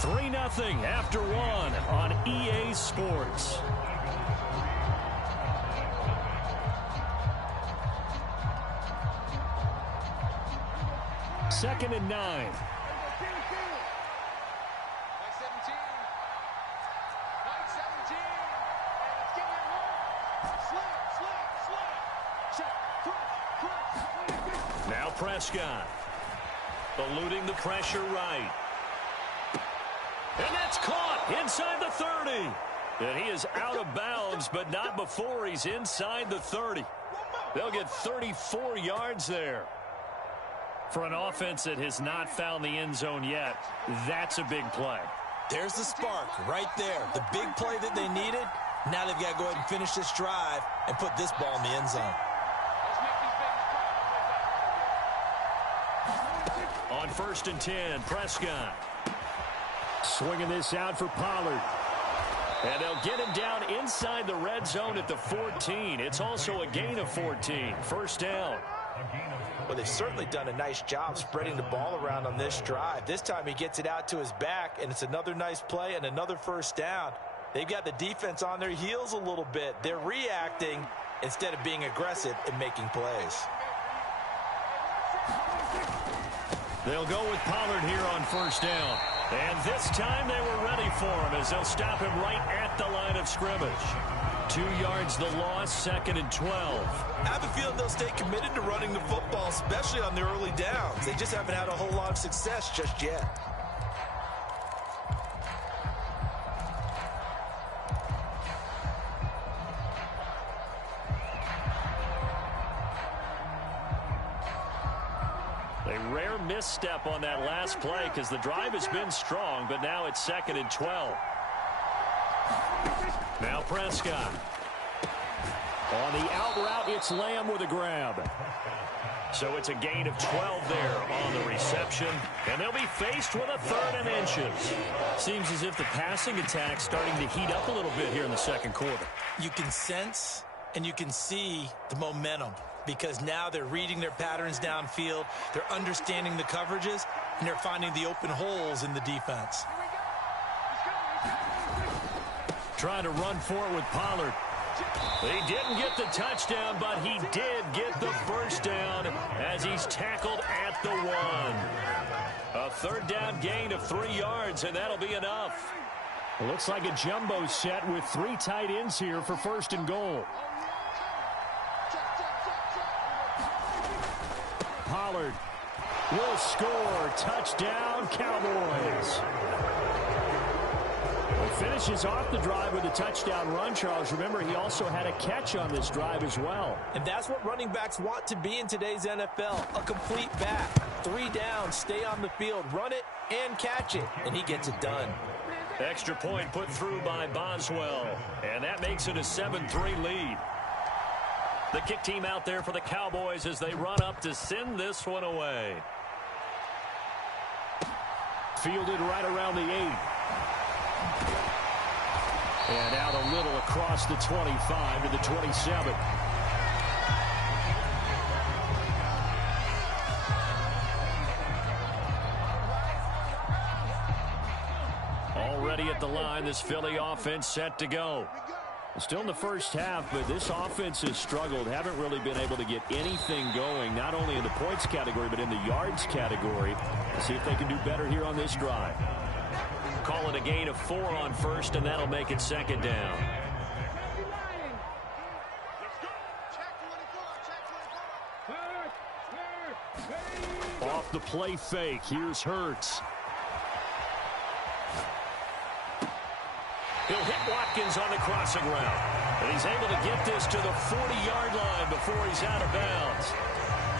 Three 0 after one on EA Sports. Second and 9. Now Prescott eluding the pressure right. And that's caught inside the 30. And he is out of bounds, but not before he's inside the 30. They'll get 34 yards there. For an offense that has not found the end zone yet, that's a big play. There's the spark right there. The big play that they needed. Now they've got to go ahead and finish this drive and put this ball in the end zone. On 1st and 10, Prescott. Swinging this out for Pollard. And they'll get him down inside the red zone at the 14. It's also a gain of 14. First down. Well, they've certainly done a nice job spreading the ball around on this drive. This time he gets it out to his back, and it's another nice play and another first down. They've got the defense on their heels a little bit. They're reacting instead of being aggressive and making plays. They'll go with Pollard here on first down. And this time they were ready for him as they'll stop him right at the line of scrimmage. 2 yards the loss, 2nd and 12. I have a feeling they'll stay committed to running the football, especially on their early downs. They just haven't had a whole lot of success just yet. A rare misstep on that last play because the drive has been strong, but now it's 2nd and 12. Now Prescott. On the out route, it's Lamb with a grab. So it's a gain of 12 there on the reception, and they'll be faced with a 3rd and inches. Seems as if the passing attack's starting to heat up a little bit here in the second quarter. You can sense and you can see the momentum because now they're reading their patterns downfield, they're understanding the coverages, and they're finding the open holes in the defense. Trying to run for it with Pollard. He didn't get the touchdown, but he did get the first down as he's tackled at the 1. A 3rd down gain of 3 yards, and that'll be enough. It looks like a jumbo set with 3 tight ends here for 1st and goal. Pollard will score. Touchdown, Cowboys. He finishes off the drive with a touchdown run, Charles. Remember, he also had a catch on this drive as well. And that's what running backs want to be in today's NFL, a complete back. 3 downs, stay on the field, run it, and catch it. And he gets it done. Extra point put through by Boswell. And that makes it a 7-3 lead. The kick team out there for the Cowboys as they run up to send this one away. Fielded right around the 8. And out a little across the 25 to the 27. Already at the line, this Philly offense set to go. Still in the first half, but this offense has struggled. Haven't really been able to get anything going, not only in the points category, but in the yards category. Let's see if they can do better here on this drive. Call it a gain of 4 on first, and that'll make it 2nd down. Off the play fake, here's Hurts. He'll hit Watkins on the crossing route. And he's able to get this to the 40-yard line before he's out of bounds.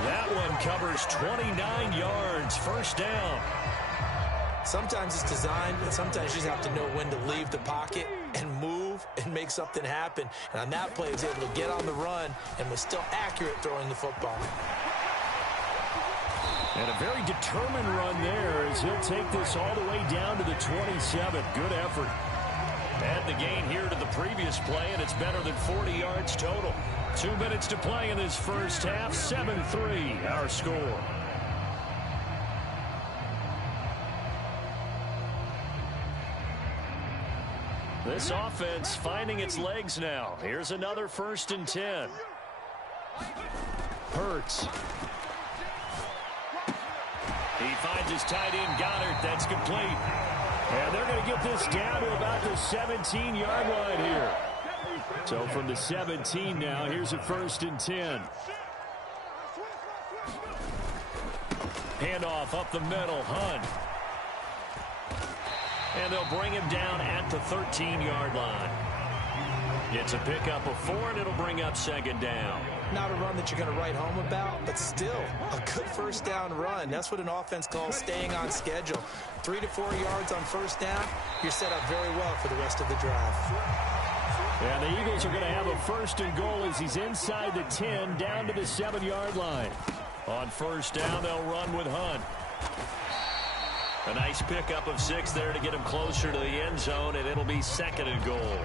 That one covers 29 yards, first down. Sometimes it's designed, and sometimes you just have to know when to leave the pocket and move and make something happen. And on that play, he was able to get on the run and was still accurate throwing the football. And a very determined run there as he'll take this all the way down to the 27. Good effort. Add the gain here to the previous play, and it's better than 40 yards total. 2 minutes to play in this first half. 7-3 our score. This offense finding its legs now. Here's another 1st and 10. Hurts. He finds his tight end, Goddard. That's complete. And they're going to get this down to about the 17-yard line here. So from the 17 now, here's a 1st and 10. Handoff up the middle, Hunt. And they'll bring him down at the 13-yard line. Gets a pickup of 4, and it'll bring up 2nd down. Not a run that you're going to write home about, but still a good 1st down run. That's what an offense calls staying on schedule. 3 to 4 yards on 1st down, you're set up very well for the rest of the drive. And the Eagles are going to have a 1st and goal as he's inside the 10 down to the 7-yard line. On 1st down, they'll run with Hunt. A nice pickup of 6 there to get him closer to the end zone, and it'll be 2nd and goal.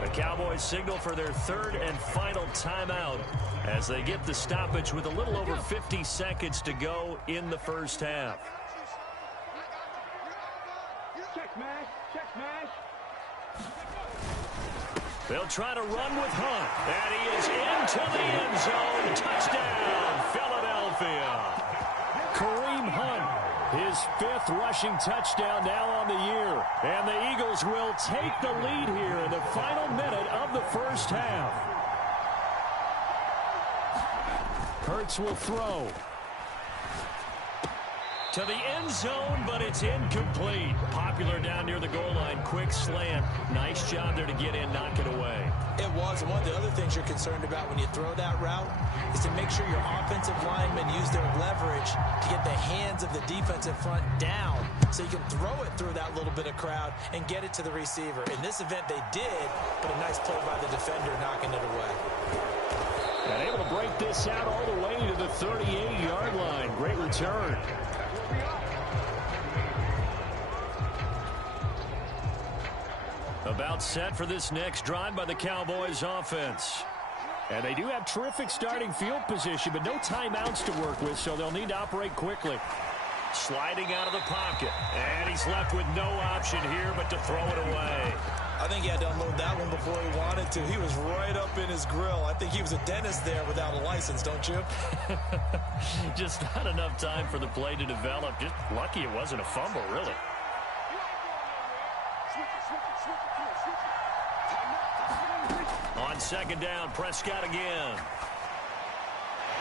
The Cowboys signal for their 3rd and final timeout as they get the stoppage with a little over 50 seconds to go in the first half. They'll try to run with Hunt. And he is into the end zone. Touchdown, Philadelphia. Kareem Hunt, his 5th rushing touchdown now on the year. And the Eagles will take the lead here in the final minute of the first half. Hurts will throw. To the end zone, but it's incomplete. Popular down near the goal line. Quick slant. Nice job there to get in, knock it away. It was. One of the other things you're concerned about when you throw that route is to make sure your offensive linemen use their leverage to get the hands of the defensive front down so you can throw it through that little bit of crowd and get it to the receiver. In this event, they did, but a nice play by the defender knocking it away. And able to break this out all the way to the 38-yard line. Great return. About set for this next drive by the Cowboys offense. And they do have terrific starting field position, but no timeouts to work with, so they'll need to operate quickly. Sliding out of the pocket. And he's left with no option here but to throw it away. I think he had to unload that one before he wanted to. He was right up in his grill. I think he was a dentist there without a license, don't you? Just not enough time for the play to develop. Just lucky it wasn't a fumble, really. On 2nd down, Prescott again.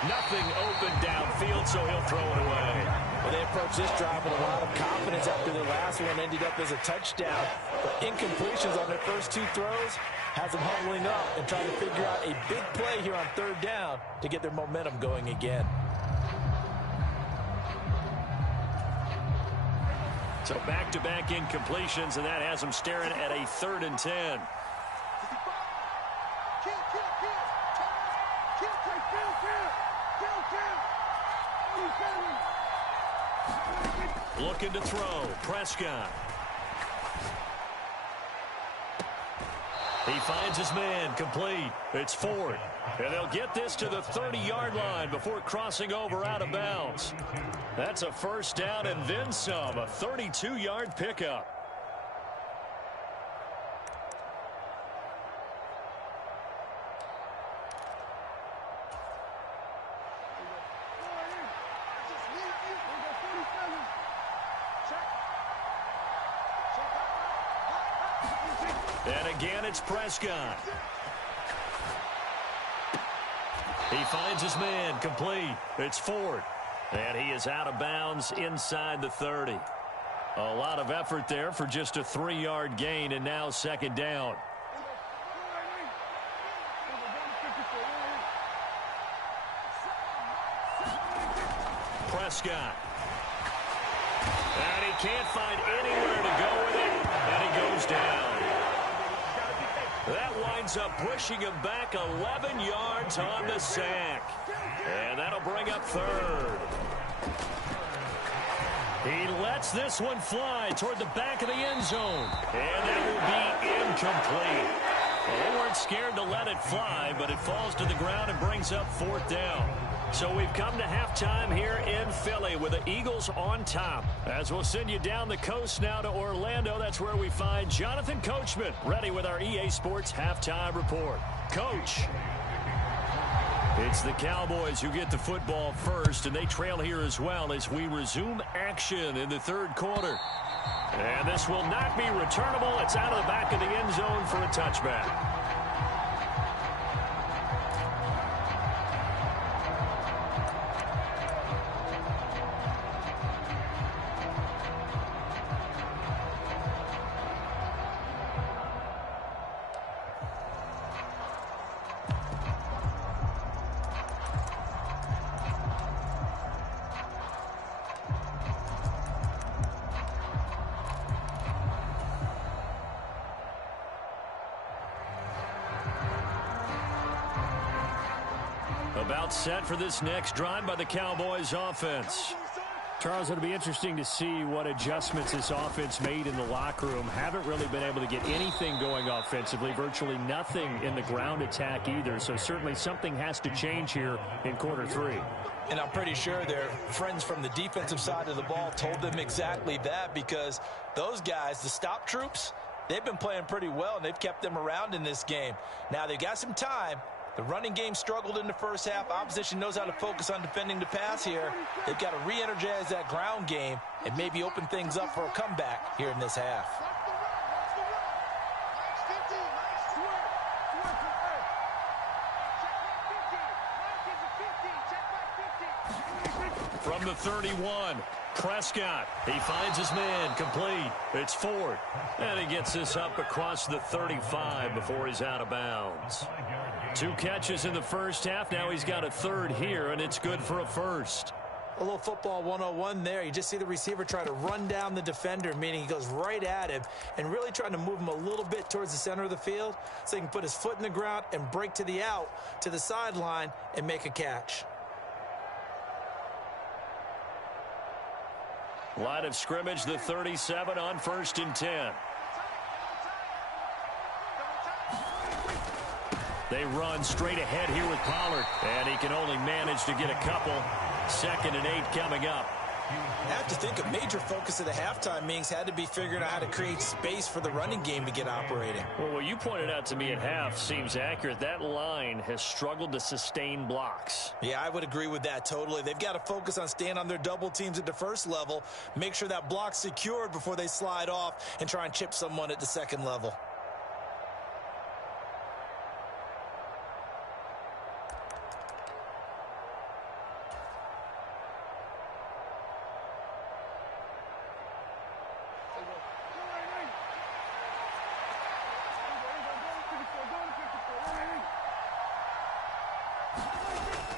Nothing open downfield, so he'll throw it away. Well, they approached this drive with a lot of confidence after their last one ended up as a touchdown. But incompletions on their first 2 throws has them huddling up and trying to figure out a big play here on 3rd down to get their momentum going again. So back-to-back incompletions, and that has them staring at a 3rd and 10. Looking to throw. Prescott. He finds his man. Complete. It's 4th. And they'll get this to the 30-yard line before crossing over out of bounds. That's a 1st down and then some. A 32-yard pickup. And again, it's Prescott. He finds his man. Complete. It's 4th. And he is out of bounds inside the 30. A lot of effort there for just a 3-yard gain, and now 2nd down. Prescott. And he can't find anywhere to go with it, and he goes down. That winds up pushing him back 11 yards on the sack. And that'll bring up third. He lets this one fly toward the back of the end zone. And that will be incomplete. Well, they weren't scared to let it fly, but it falls to the ground and brings up fourth down. So we've come to halftime here in Philly with the Eagles on top. As we'll send you down the coast now to Orlando, that's where we find Jonathan Coachman ready with our EA Sports halftime report. Coach. It's the Cowboys who get the football first, and they trail here as well as we resume action in the third quarter. And this will not be returnable. It's out of the back of the end zone for a touchback. About set for this next drive by the Cowboys offense. Charles, it'll be interesting to see what adjustments this offense made in the locker room. Haven't really been able to get anything going offensively, virtually nothing in the ground attack either. So certainly something has to change here in quarter three. And I'm pretty sure their friends from the defensive side of the ball told them exactly that, because those guys, the stop troops, they've been playing pretty well, and they've kept them around in this game. Now they've got some time. The running game struggled in the first half. Opposition knows how to focus on defending the pass here. They've got to re-energize that ground game and maybe open things up for a comeback here in this half. From the 31, Prescott. He finds his man, complete. It's fourth. And he gets this up across the 35 before he's out of bounds. 2 catches in the first half. Now he's got a third here, and it's good for a first. A little football 101 there. You just see the receiver try to run down the defender, meaning he goes right at him and really trying to move him a little bit towards the center of the field so he can put his foot in the ground and break to the out, to the sideline, and make a catch. Line of scrimmage, the 37 on 1st and 10. They run straight ahead here with Pollard, and he can only manage to get a couple. 2nd and 8 coming up. I have to think a major focus of the halftime meetings had to be figuring out how to create space for the running game to get operating. Well, what you pointed out to me at half seems accurate. That line has struggled to sustain blocks. Yeah, I would agree with that totally. They've got to focus on staying on their double teams at the first level, make sure that block's secured before they slide off and try and chip someone at the second level.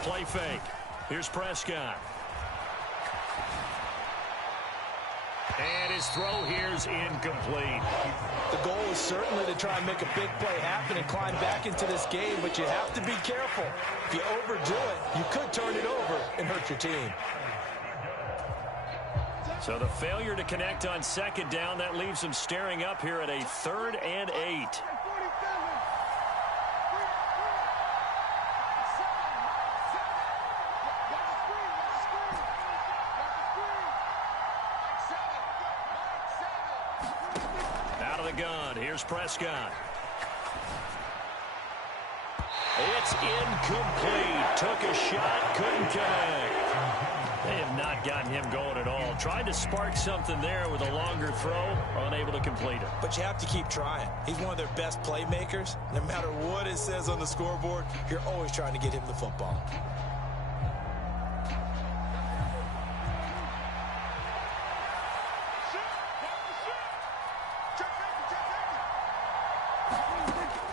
Play fake. Here's Prescott. And his throw here's incomplete. The goal is certainly to try and make a big play happen and climb back into this game, but you have to be careful. If you overdo it, you could turn it over and hurt your team. So the failure to connect on 2nd down, that leaves them staring up here at a 3rd and 8. Here's Prescott. It's incomplete. Took a shot, couldn't connect. They have not gotten him going at all. Tried to spark something there with a longer throw, unable to complete it. But you have to keep trying. He's one of their best playmakers. No matter what it says on the scoreboard, you're always trying to get him the football.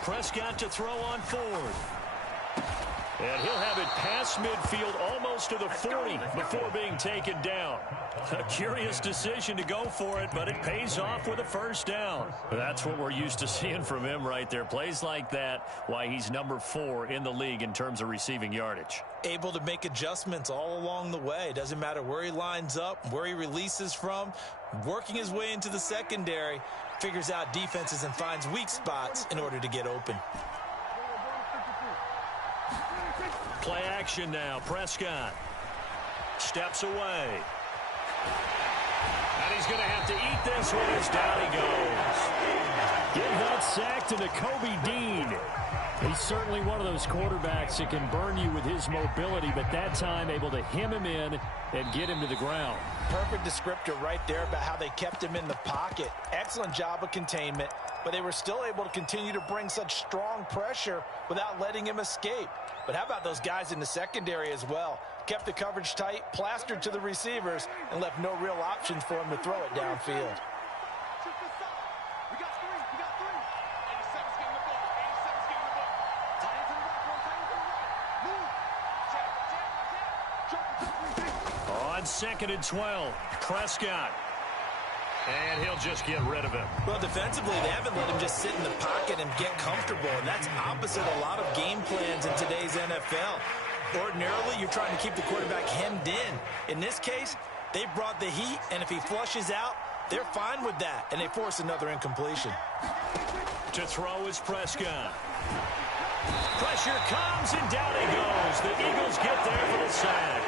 Prescott to throw on 4th. And he'll have it past midfield almost to the 40 before being taken down. A curious decision to go for it, but it pays off with a first down. That's what we're used to seeing from him right there. Plays like that, why he's number 4 in the league in terms of receiving yardage. Able to make adjustments all along the way. Doesn't matter where he lines up, where he releases from, working his way into the secondary, figures out defenses and finds weak spots in order to get open. Play action now. Prescott steps away. And he's going to have to eat this one as down he goes. Give that sack to Nakobe Dean. He's certainly one of those quarterbacks that can burn you with his mobility, but that time able to hem him in and get him to the ground. Perfect descriptor right there about how they kept him in the pocket. Excellent job of containment, but they were still able to continue to bring such strong pressure without letting him escape. But how about those guys in the secondary as well? Kept the coverage tight, plastered to the receivers, and left no real options for him to throw it downfield. On 2nd and 12, Prescott. And he'll just get rid of him. Well, defensively, they haven't let him just sit in the pocket and get comfortable, and that's opposite a lot of game plans in today's NFL. Ordinarily, you're trying to keep the quarterback hemmed in. In this case, they brought the heat, and if he flushes out, they're fine with that, and they force another incompletion. To throw is Prescott. Pressure comes, and down he goes. The Eagles get there for the sack.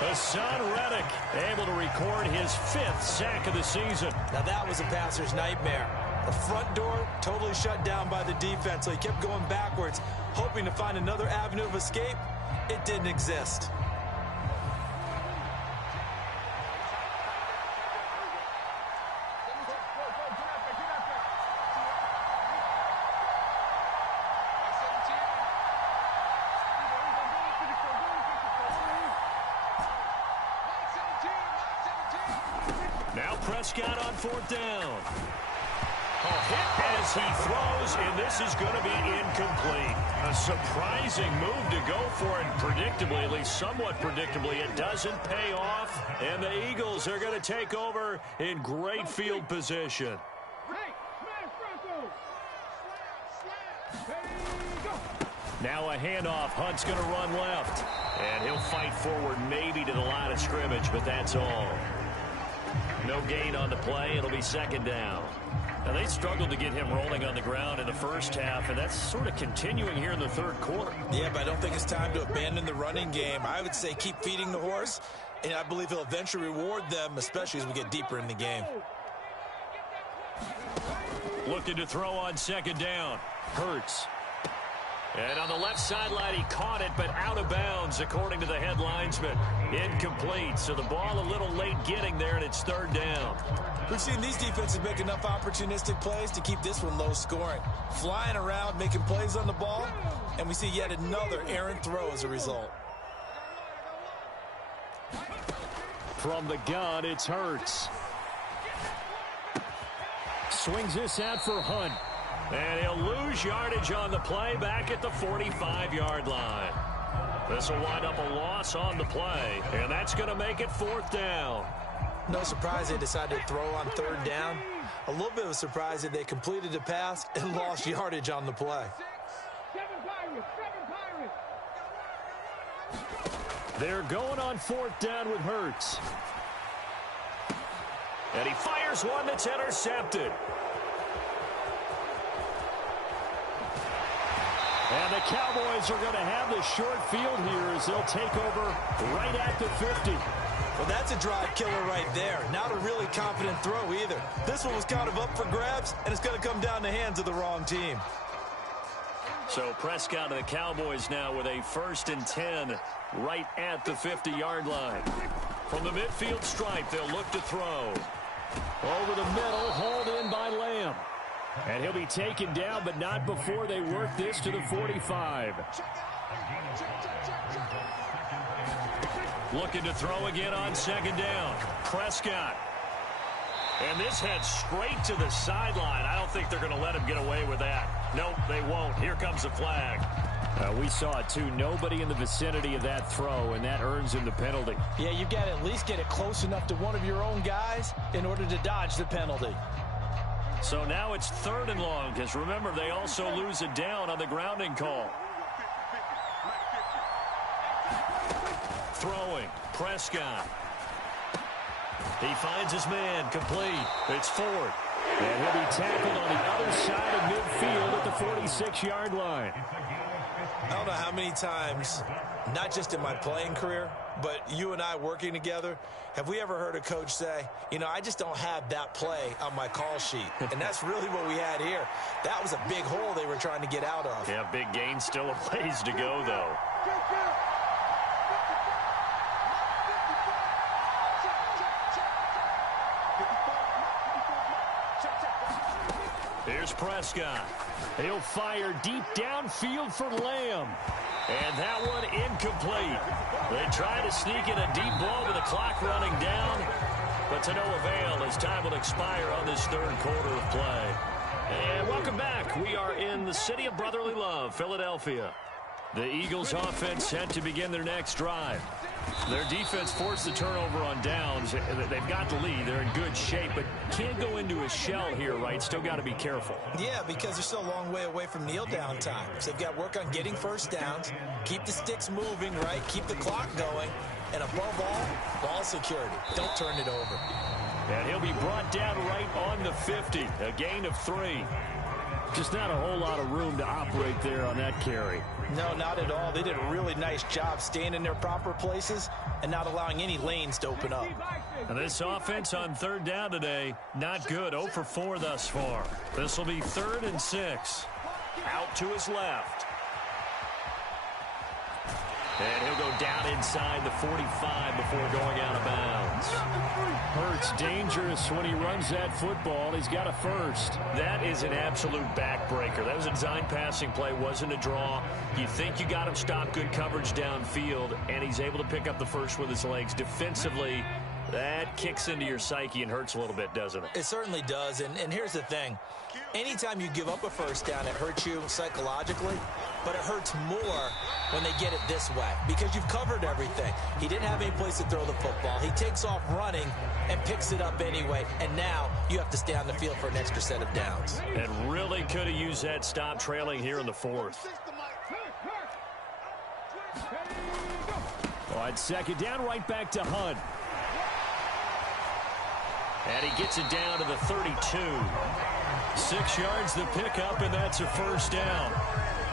Hassan Reddick able to record his 5th sack of the season. Now that was a passer's nightmare. The front door totally shut down by the defense, so he kept going backwards, hoping to find another avenue of escape. It didn't exist. Prescott on 4th down. A hit as he throws, and this is going to be incomplete. A surprising move to go for it, predictably, at least somewhat predictably. It doesn't pay off, and the Eagles are going to take over in great field position. Now a handoff. Hunt's going to run left, and he'll fight forward maybe to the line of scrimmage, but that's all. No gain on the play. It'll be 2nd down. Now, they struggled to get him rolling on the ground in the first half, and that's sort of continuing here in the 3rd quarter. Yeah, but I don't think it's time to abandon the running game. I would say keep feeding the horse, and I believe he'll eventually reward them, especially as we get deeper in the game. Looking to throw on 2nd down. Hurts. And on the left sideline, he caught it, but out of bounds, according to the head linesman. Incomplete, so the ball a little late getting there, and it's 3rd down. We've seen these defenses make enough opportunistic plays to keep this one low scoring. Flying around, making plays on the ball, and we see yet another errant throw as a result. From the gun, it's Hurts. Swings this out for Hunt. And he'll lose yardage on the play back at the 45-yard line. This will wind up a loss on the play, and that's going to make it 4th down. No surprise they decided to throw on 3rd down. A little bit of a surprise that they completed the pass and lost yardage on the play. They're going on 4th down with Hurts. And he fires one that's intercepted. And the Cowboys are going to have the short field here as they'll take over right at the 50. Well, that's a drive killer right there. Not a really confident throw either. This one was kind of up for grabs, and it's going to come down in the hands of the wrong team. So Prescott and the Cowboys now with a 1st and 10 right at the 50-yard line. From the midfield stripe, they'll look to throw. Over the middle, hauled in by Lamb. And he'll be taken down, but not before they work this to the 45. Looking to throw again on 2nd down. Prescott. And this heads straight to the sideline. I don't think they're going to let him get away with that. Nope, they won't. Here comes the flag. We saw it, too. Nobody in the vicinity of that throw, and that earns him the penalty. Yeah, you've got to at least get it close enough to one of your own guys in order to dodge the penalty. So now it's 3rd and long, because remember, they also lose it down on the grounding call. Throwing, Prescott. He finds his man, complete. It's Ford. And he'll be tackled on the other side of midfield at the 46-yard line. I don't know how many times, not just in my playing career, but you and I working together, have we ever heard a coach say, you know, I just don't have that play on my call sheet. And that's really what we had here. That was a big hole they were trying to get out of. Yeah, big gain, still a ways to go, though. Here's Prescott. He'll fire deep downfield for Lamb. And that one incomplete. They try to sneak in a deep ball with the clock running down, but to no avail as time will expire on this 3rd quarter of play. And welcome back. We are in the city of brotherly love, Philadelphia. The Eagles offense set to begin their next drive. Their defense forced the turnover on downs. They've got the lead. They're in good shape, but can't go into a shell here, right? Still got to be careful. Yeah, because they're still a long way away from kneel down time. So they've got to work on getting first downs, keep the sticks moving, right? Keep the clock going, and above all, ball security. Don't turn it over. And he'll be brought down right on the 50, a gain of 3. Just not a whole lot of room to operate there on that carry. No, not at all. They did a really nice job staying in their proper places and not allowing any lanes to open up. And this offense on 3rd down today, not good. 0 for 4 thus far. This will be 3rd and 6. Out to his left. And he'll go down inside the 45 before going out of bounds. Hurts dangerous when he runs that football. He's got a first. That is an absolute backbreaker. That was a design passing play, wasn't a draw. You think you got him stopped, good coverage downfield, and he's able to pick up the first with his legs. Defensively, that kicks into your psyche and hurts a little bit, doesn't it? It certainly does, and here's the thing. Anytime you give up a first down, it hurts you psychologically, but it hurts more when they get it this way because you've covered everything. He didn't have any place to throw the football. He takes off running and picks it up anyway, and now you have to stay on the field for an extra set of downs. And really could have used that stop trailing here in the 4th. On 2nd down, right back to Hunt. And he gets it down to the 32. 6 yards the pickup, and that's a first down.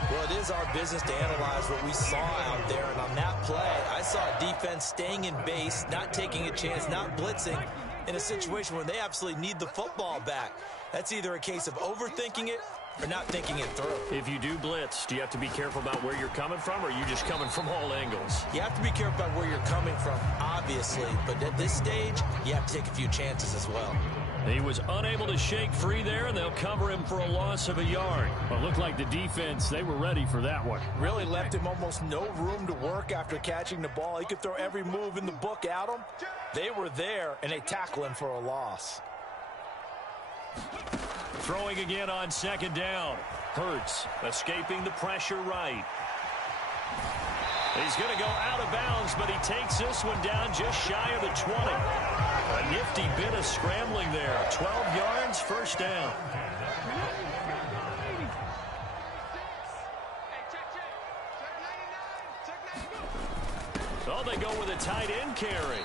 Well, it is our business to analyze what we saw out there, and on that play, I saw a defense staying in base, not taking a chance, not blitzing, in a situation where they absolutely need the football back. That's either a case of overthinking it or not thinking it through. If you do blitz, do you have to be careful about where you're coming from, or are you just coming from all angles? You have to be careful about where you're coming from, obviously, but at this stage, you have to take a few chances as well. He was unable to shake free there, and they'll cover him for a loss of a yard. Well, it looked like the defense, they were ready for that one. Really left him almost no room to work after catching the ball. He could throw every move in the book at him. They were there, and they tackle him for a loss. Throwing again on 2nd down. Hurts escaping the pressure right. He's going to go out of bounds, but he takes this one down just shy of the 20. A nifty bit of scrambling there. 12 yards, first down. Oh, they go with a tight end carry.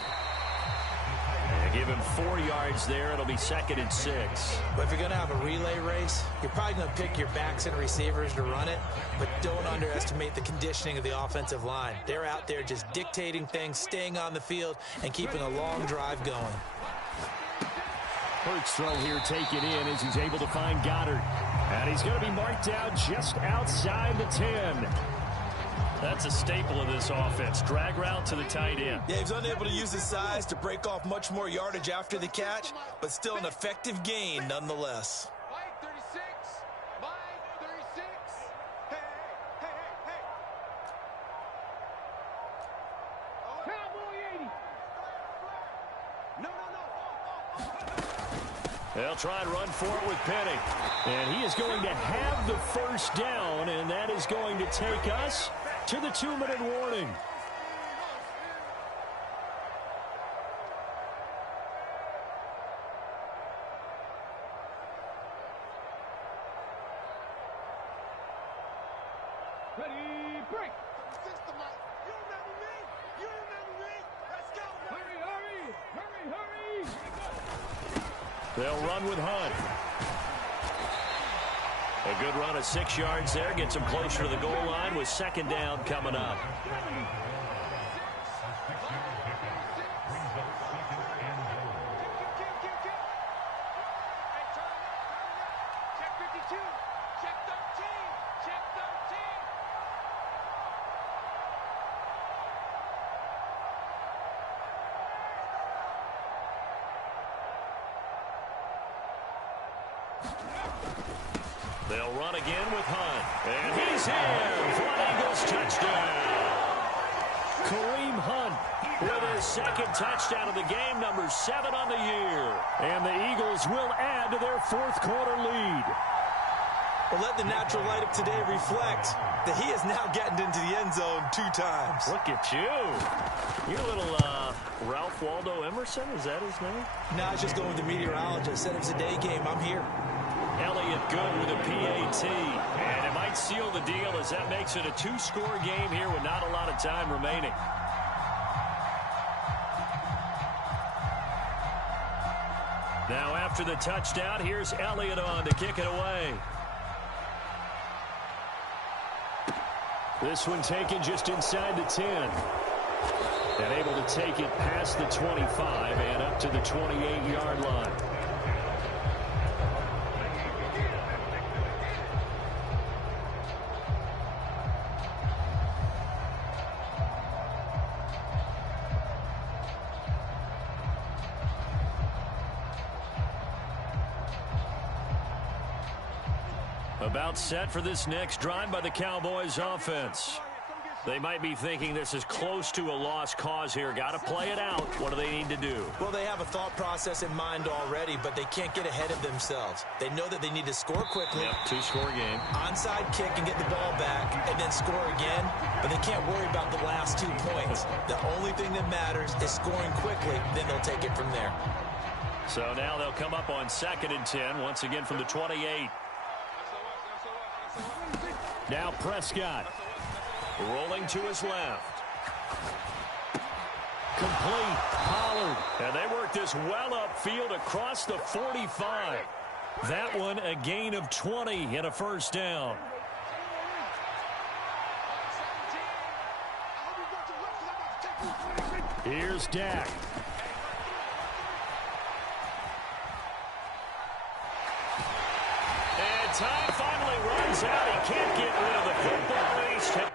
They give him 4 yards there. It'll be 2nd and 6. But if you're going to have a relay race, you're probably going to pick your backs and receivers to run it, but don't underestimate the conditioning of the offensive line. They're out there just dictating things, staying on the field, and keeping a long drive going. Hurts throw here taken in as he's able to find Goddard. And he's going to be marked down just outside the 10. That's a staple of this offense. Drag route to the tight end. Yeah, he's unable to use his size to break off much more yardage after the catch, but still an effective gain nonetheless. Mike 36. Mike 36. Hey, hey, hey, hey. Oh. Cowboy 80. No, no, no. They'll try and run for it with Penny. And he is going to have the first down, and that is going to take us to the 2-minute warning. Ready, break. System, you remember me? You remember me? Let's go. Hurry, hurry, hurry, hurry. They'll run with Hunt. A good run of 6 yards there. Gets him closer to the goal line with second down coming up. Check 52. Check 13. Check 13. They'll run again with Hunt. And he's in for an Eagles touchdown. Kareem Hunt with his second touchdown of the game, number 7 on the year. And the Eagles will add to their fourth quarter lead. Well, let the natural light of today reflect that he is now getting into the end zone 2 times. Look at you. You're a little Ralph Waldo Emerson, is that his name? No, I was just going with the meteorologist. Said it was a day game. I'm here. Elliott good with a PAT. And it might seal the deal as that makes it a 2-score game here with not a lot of time remaining. Now after the touchdown, here's Elliott on to kick it away. This one taken just inside the 10. And able to take it past the 25 and up to the 28-yard line. About set for this next drive by the Cowboys offense. They might be thinking this is close to a lost cause here. Got to play it out. What do they need to do? Well, they have a thought process in mind already, but they can't get ahead of themselves. They know that they need to score quickly. Yep, 2-score game. Onside kick and get the ball back and then score again, but they can't worry about the last 2 points. The only thing that matters is scoring quickly, then they'll take it from there. So now they'll come up on 2nd and 10, once again from the 28. Now Prescott. Rolling to his left. Complete. Pollard. And they work this well upfield across the 45. That one a gain of 20 and a first down. Here's Dak. And time finally runs out. He can't get rid of the football. He's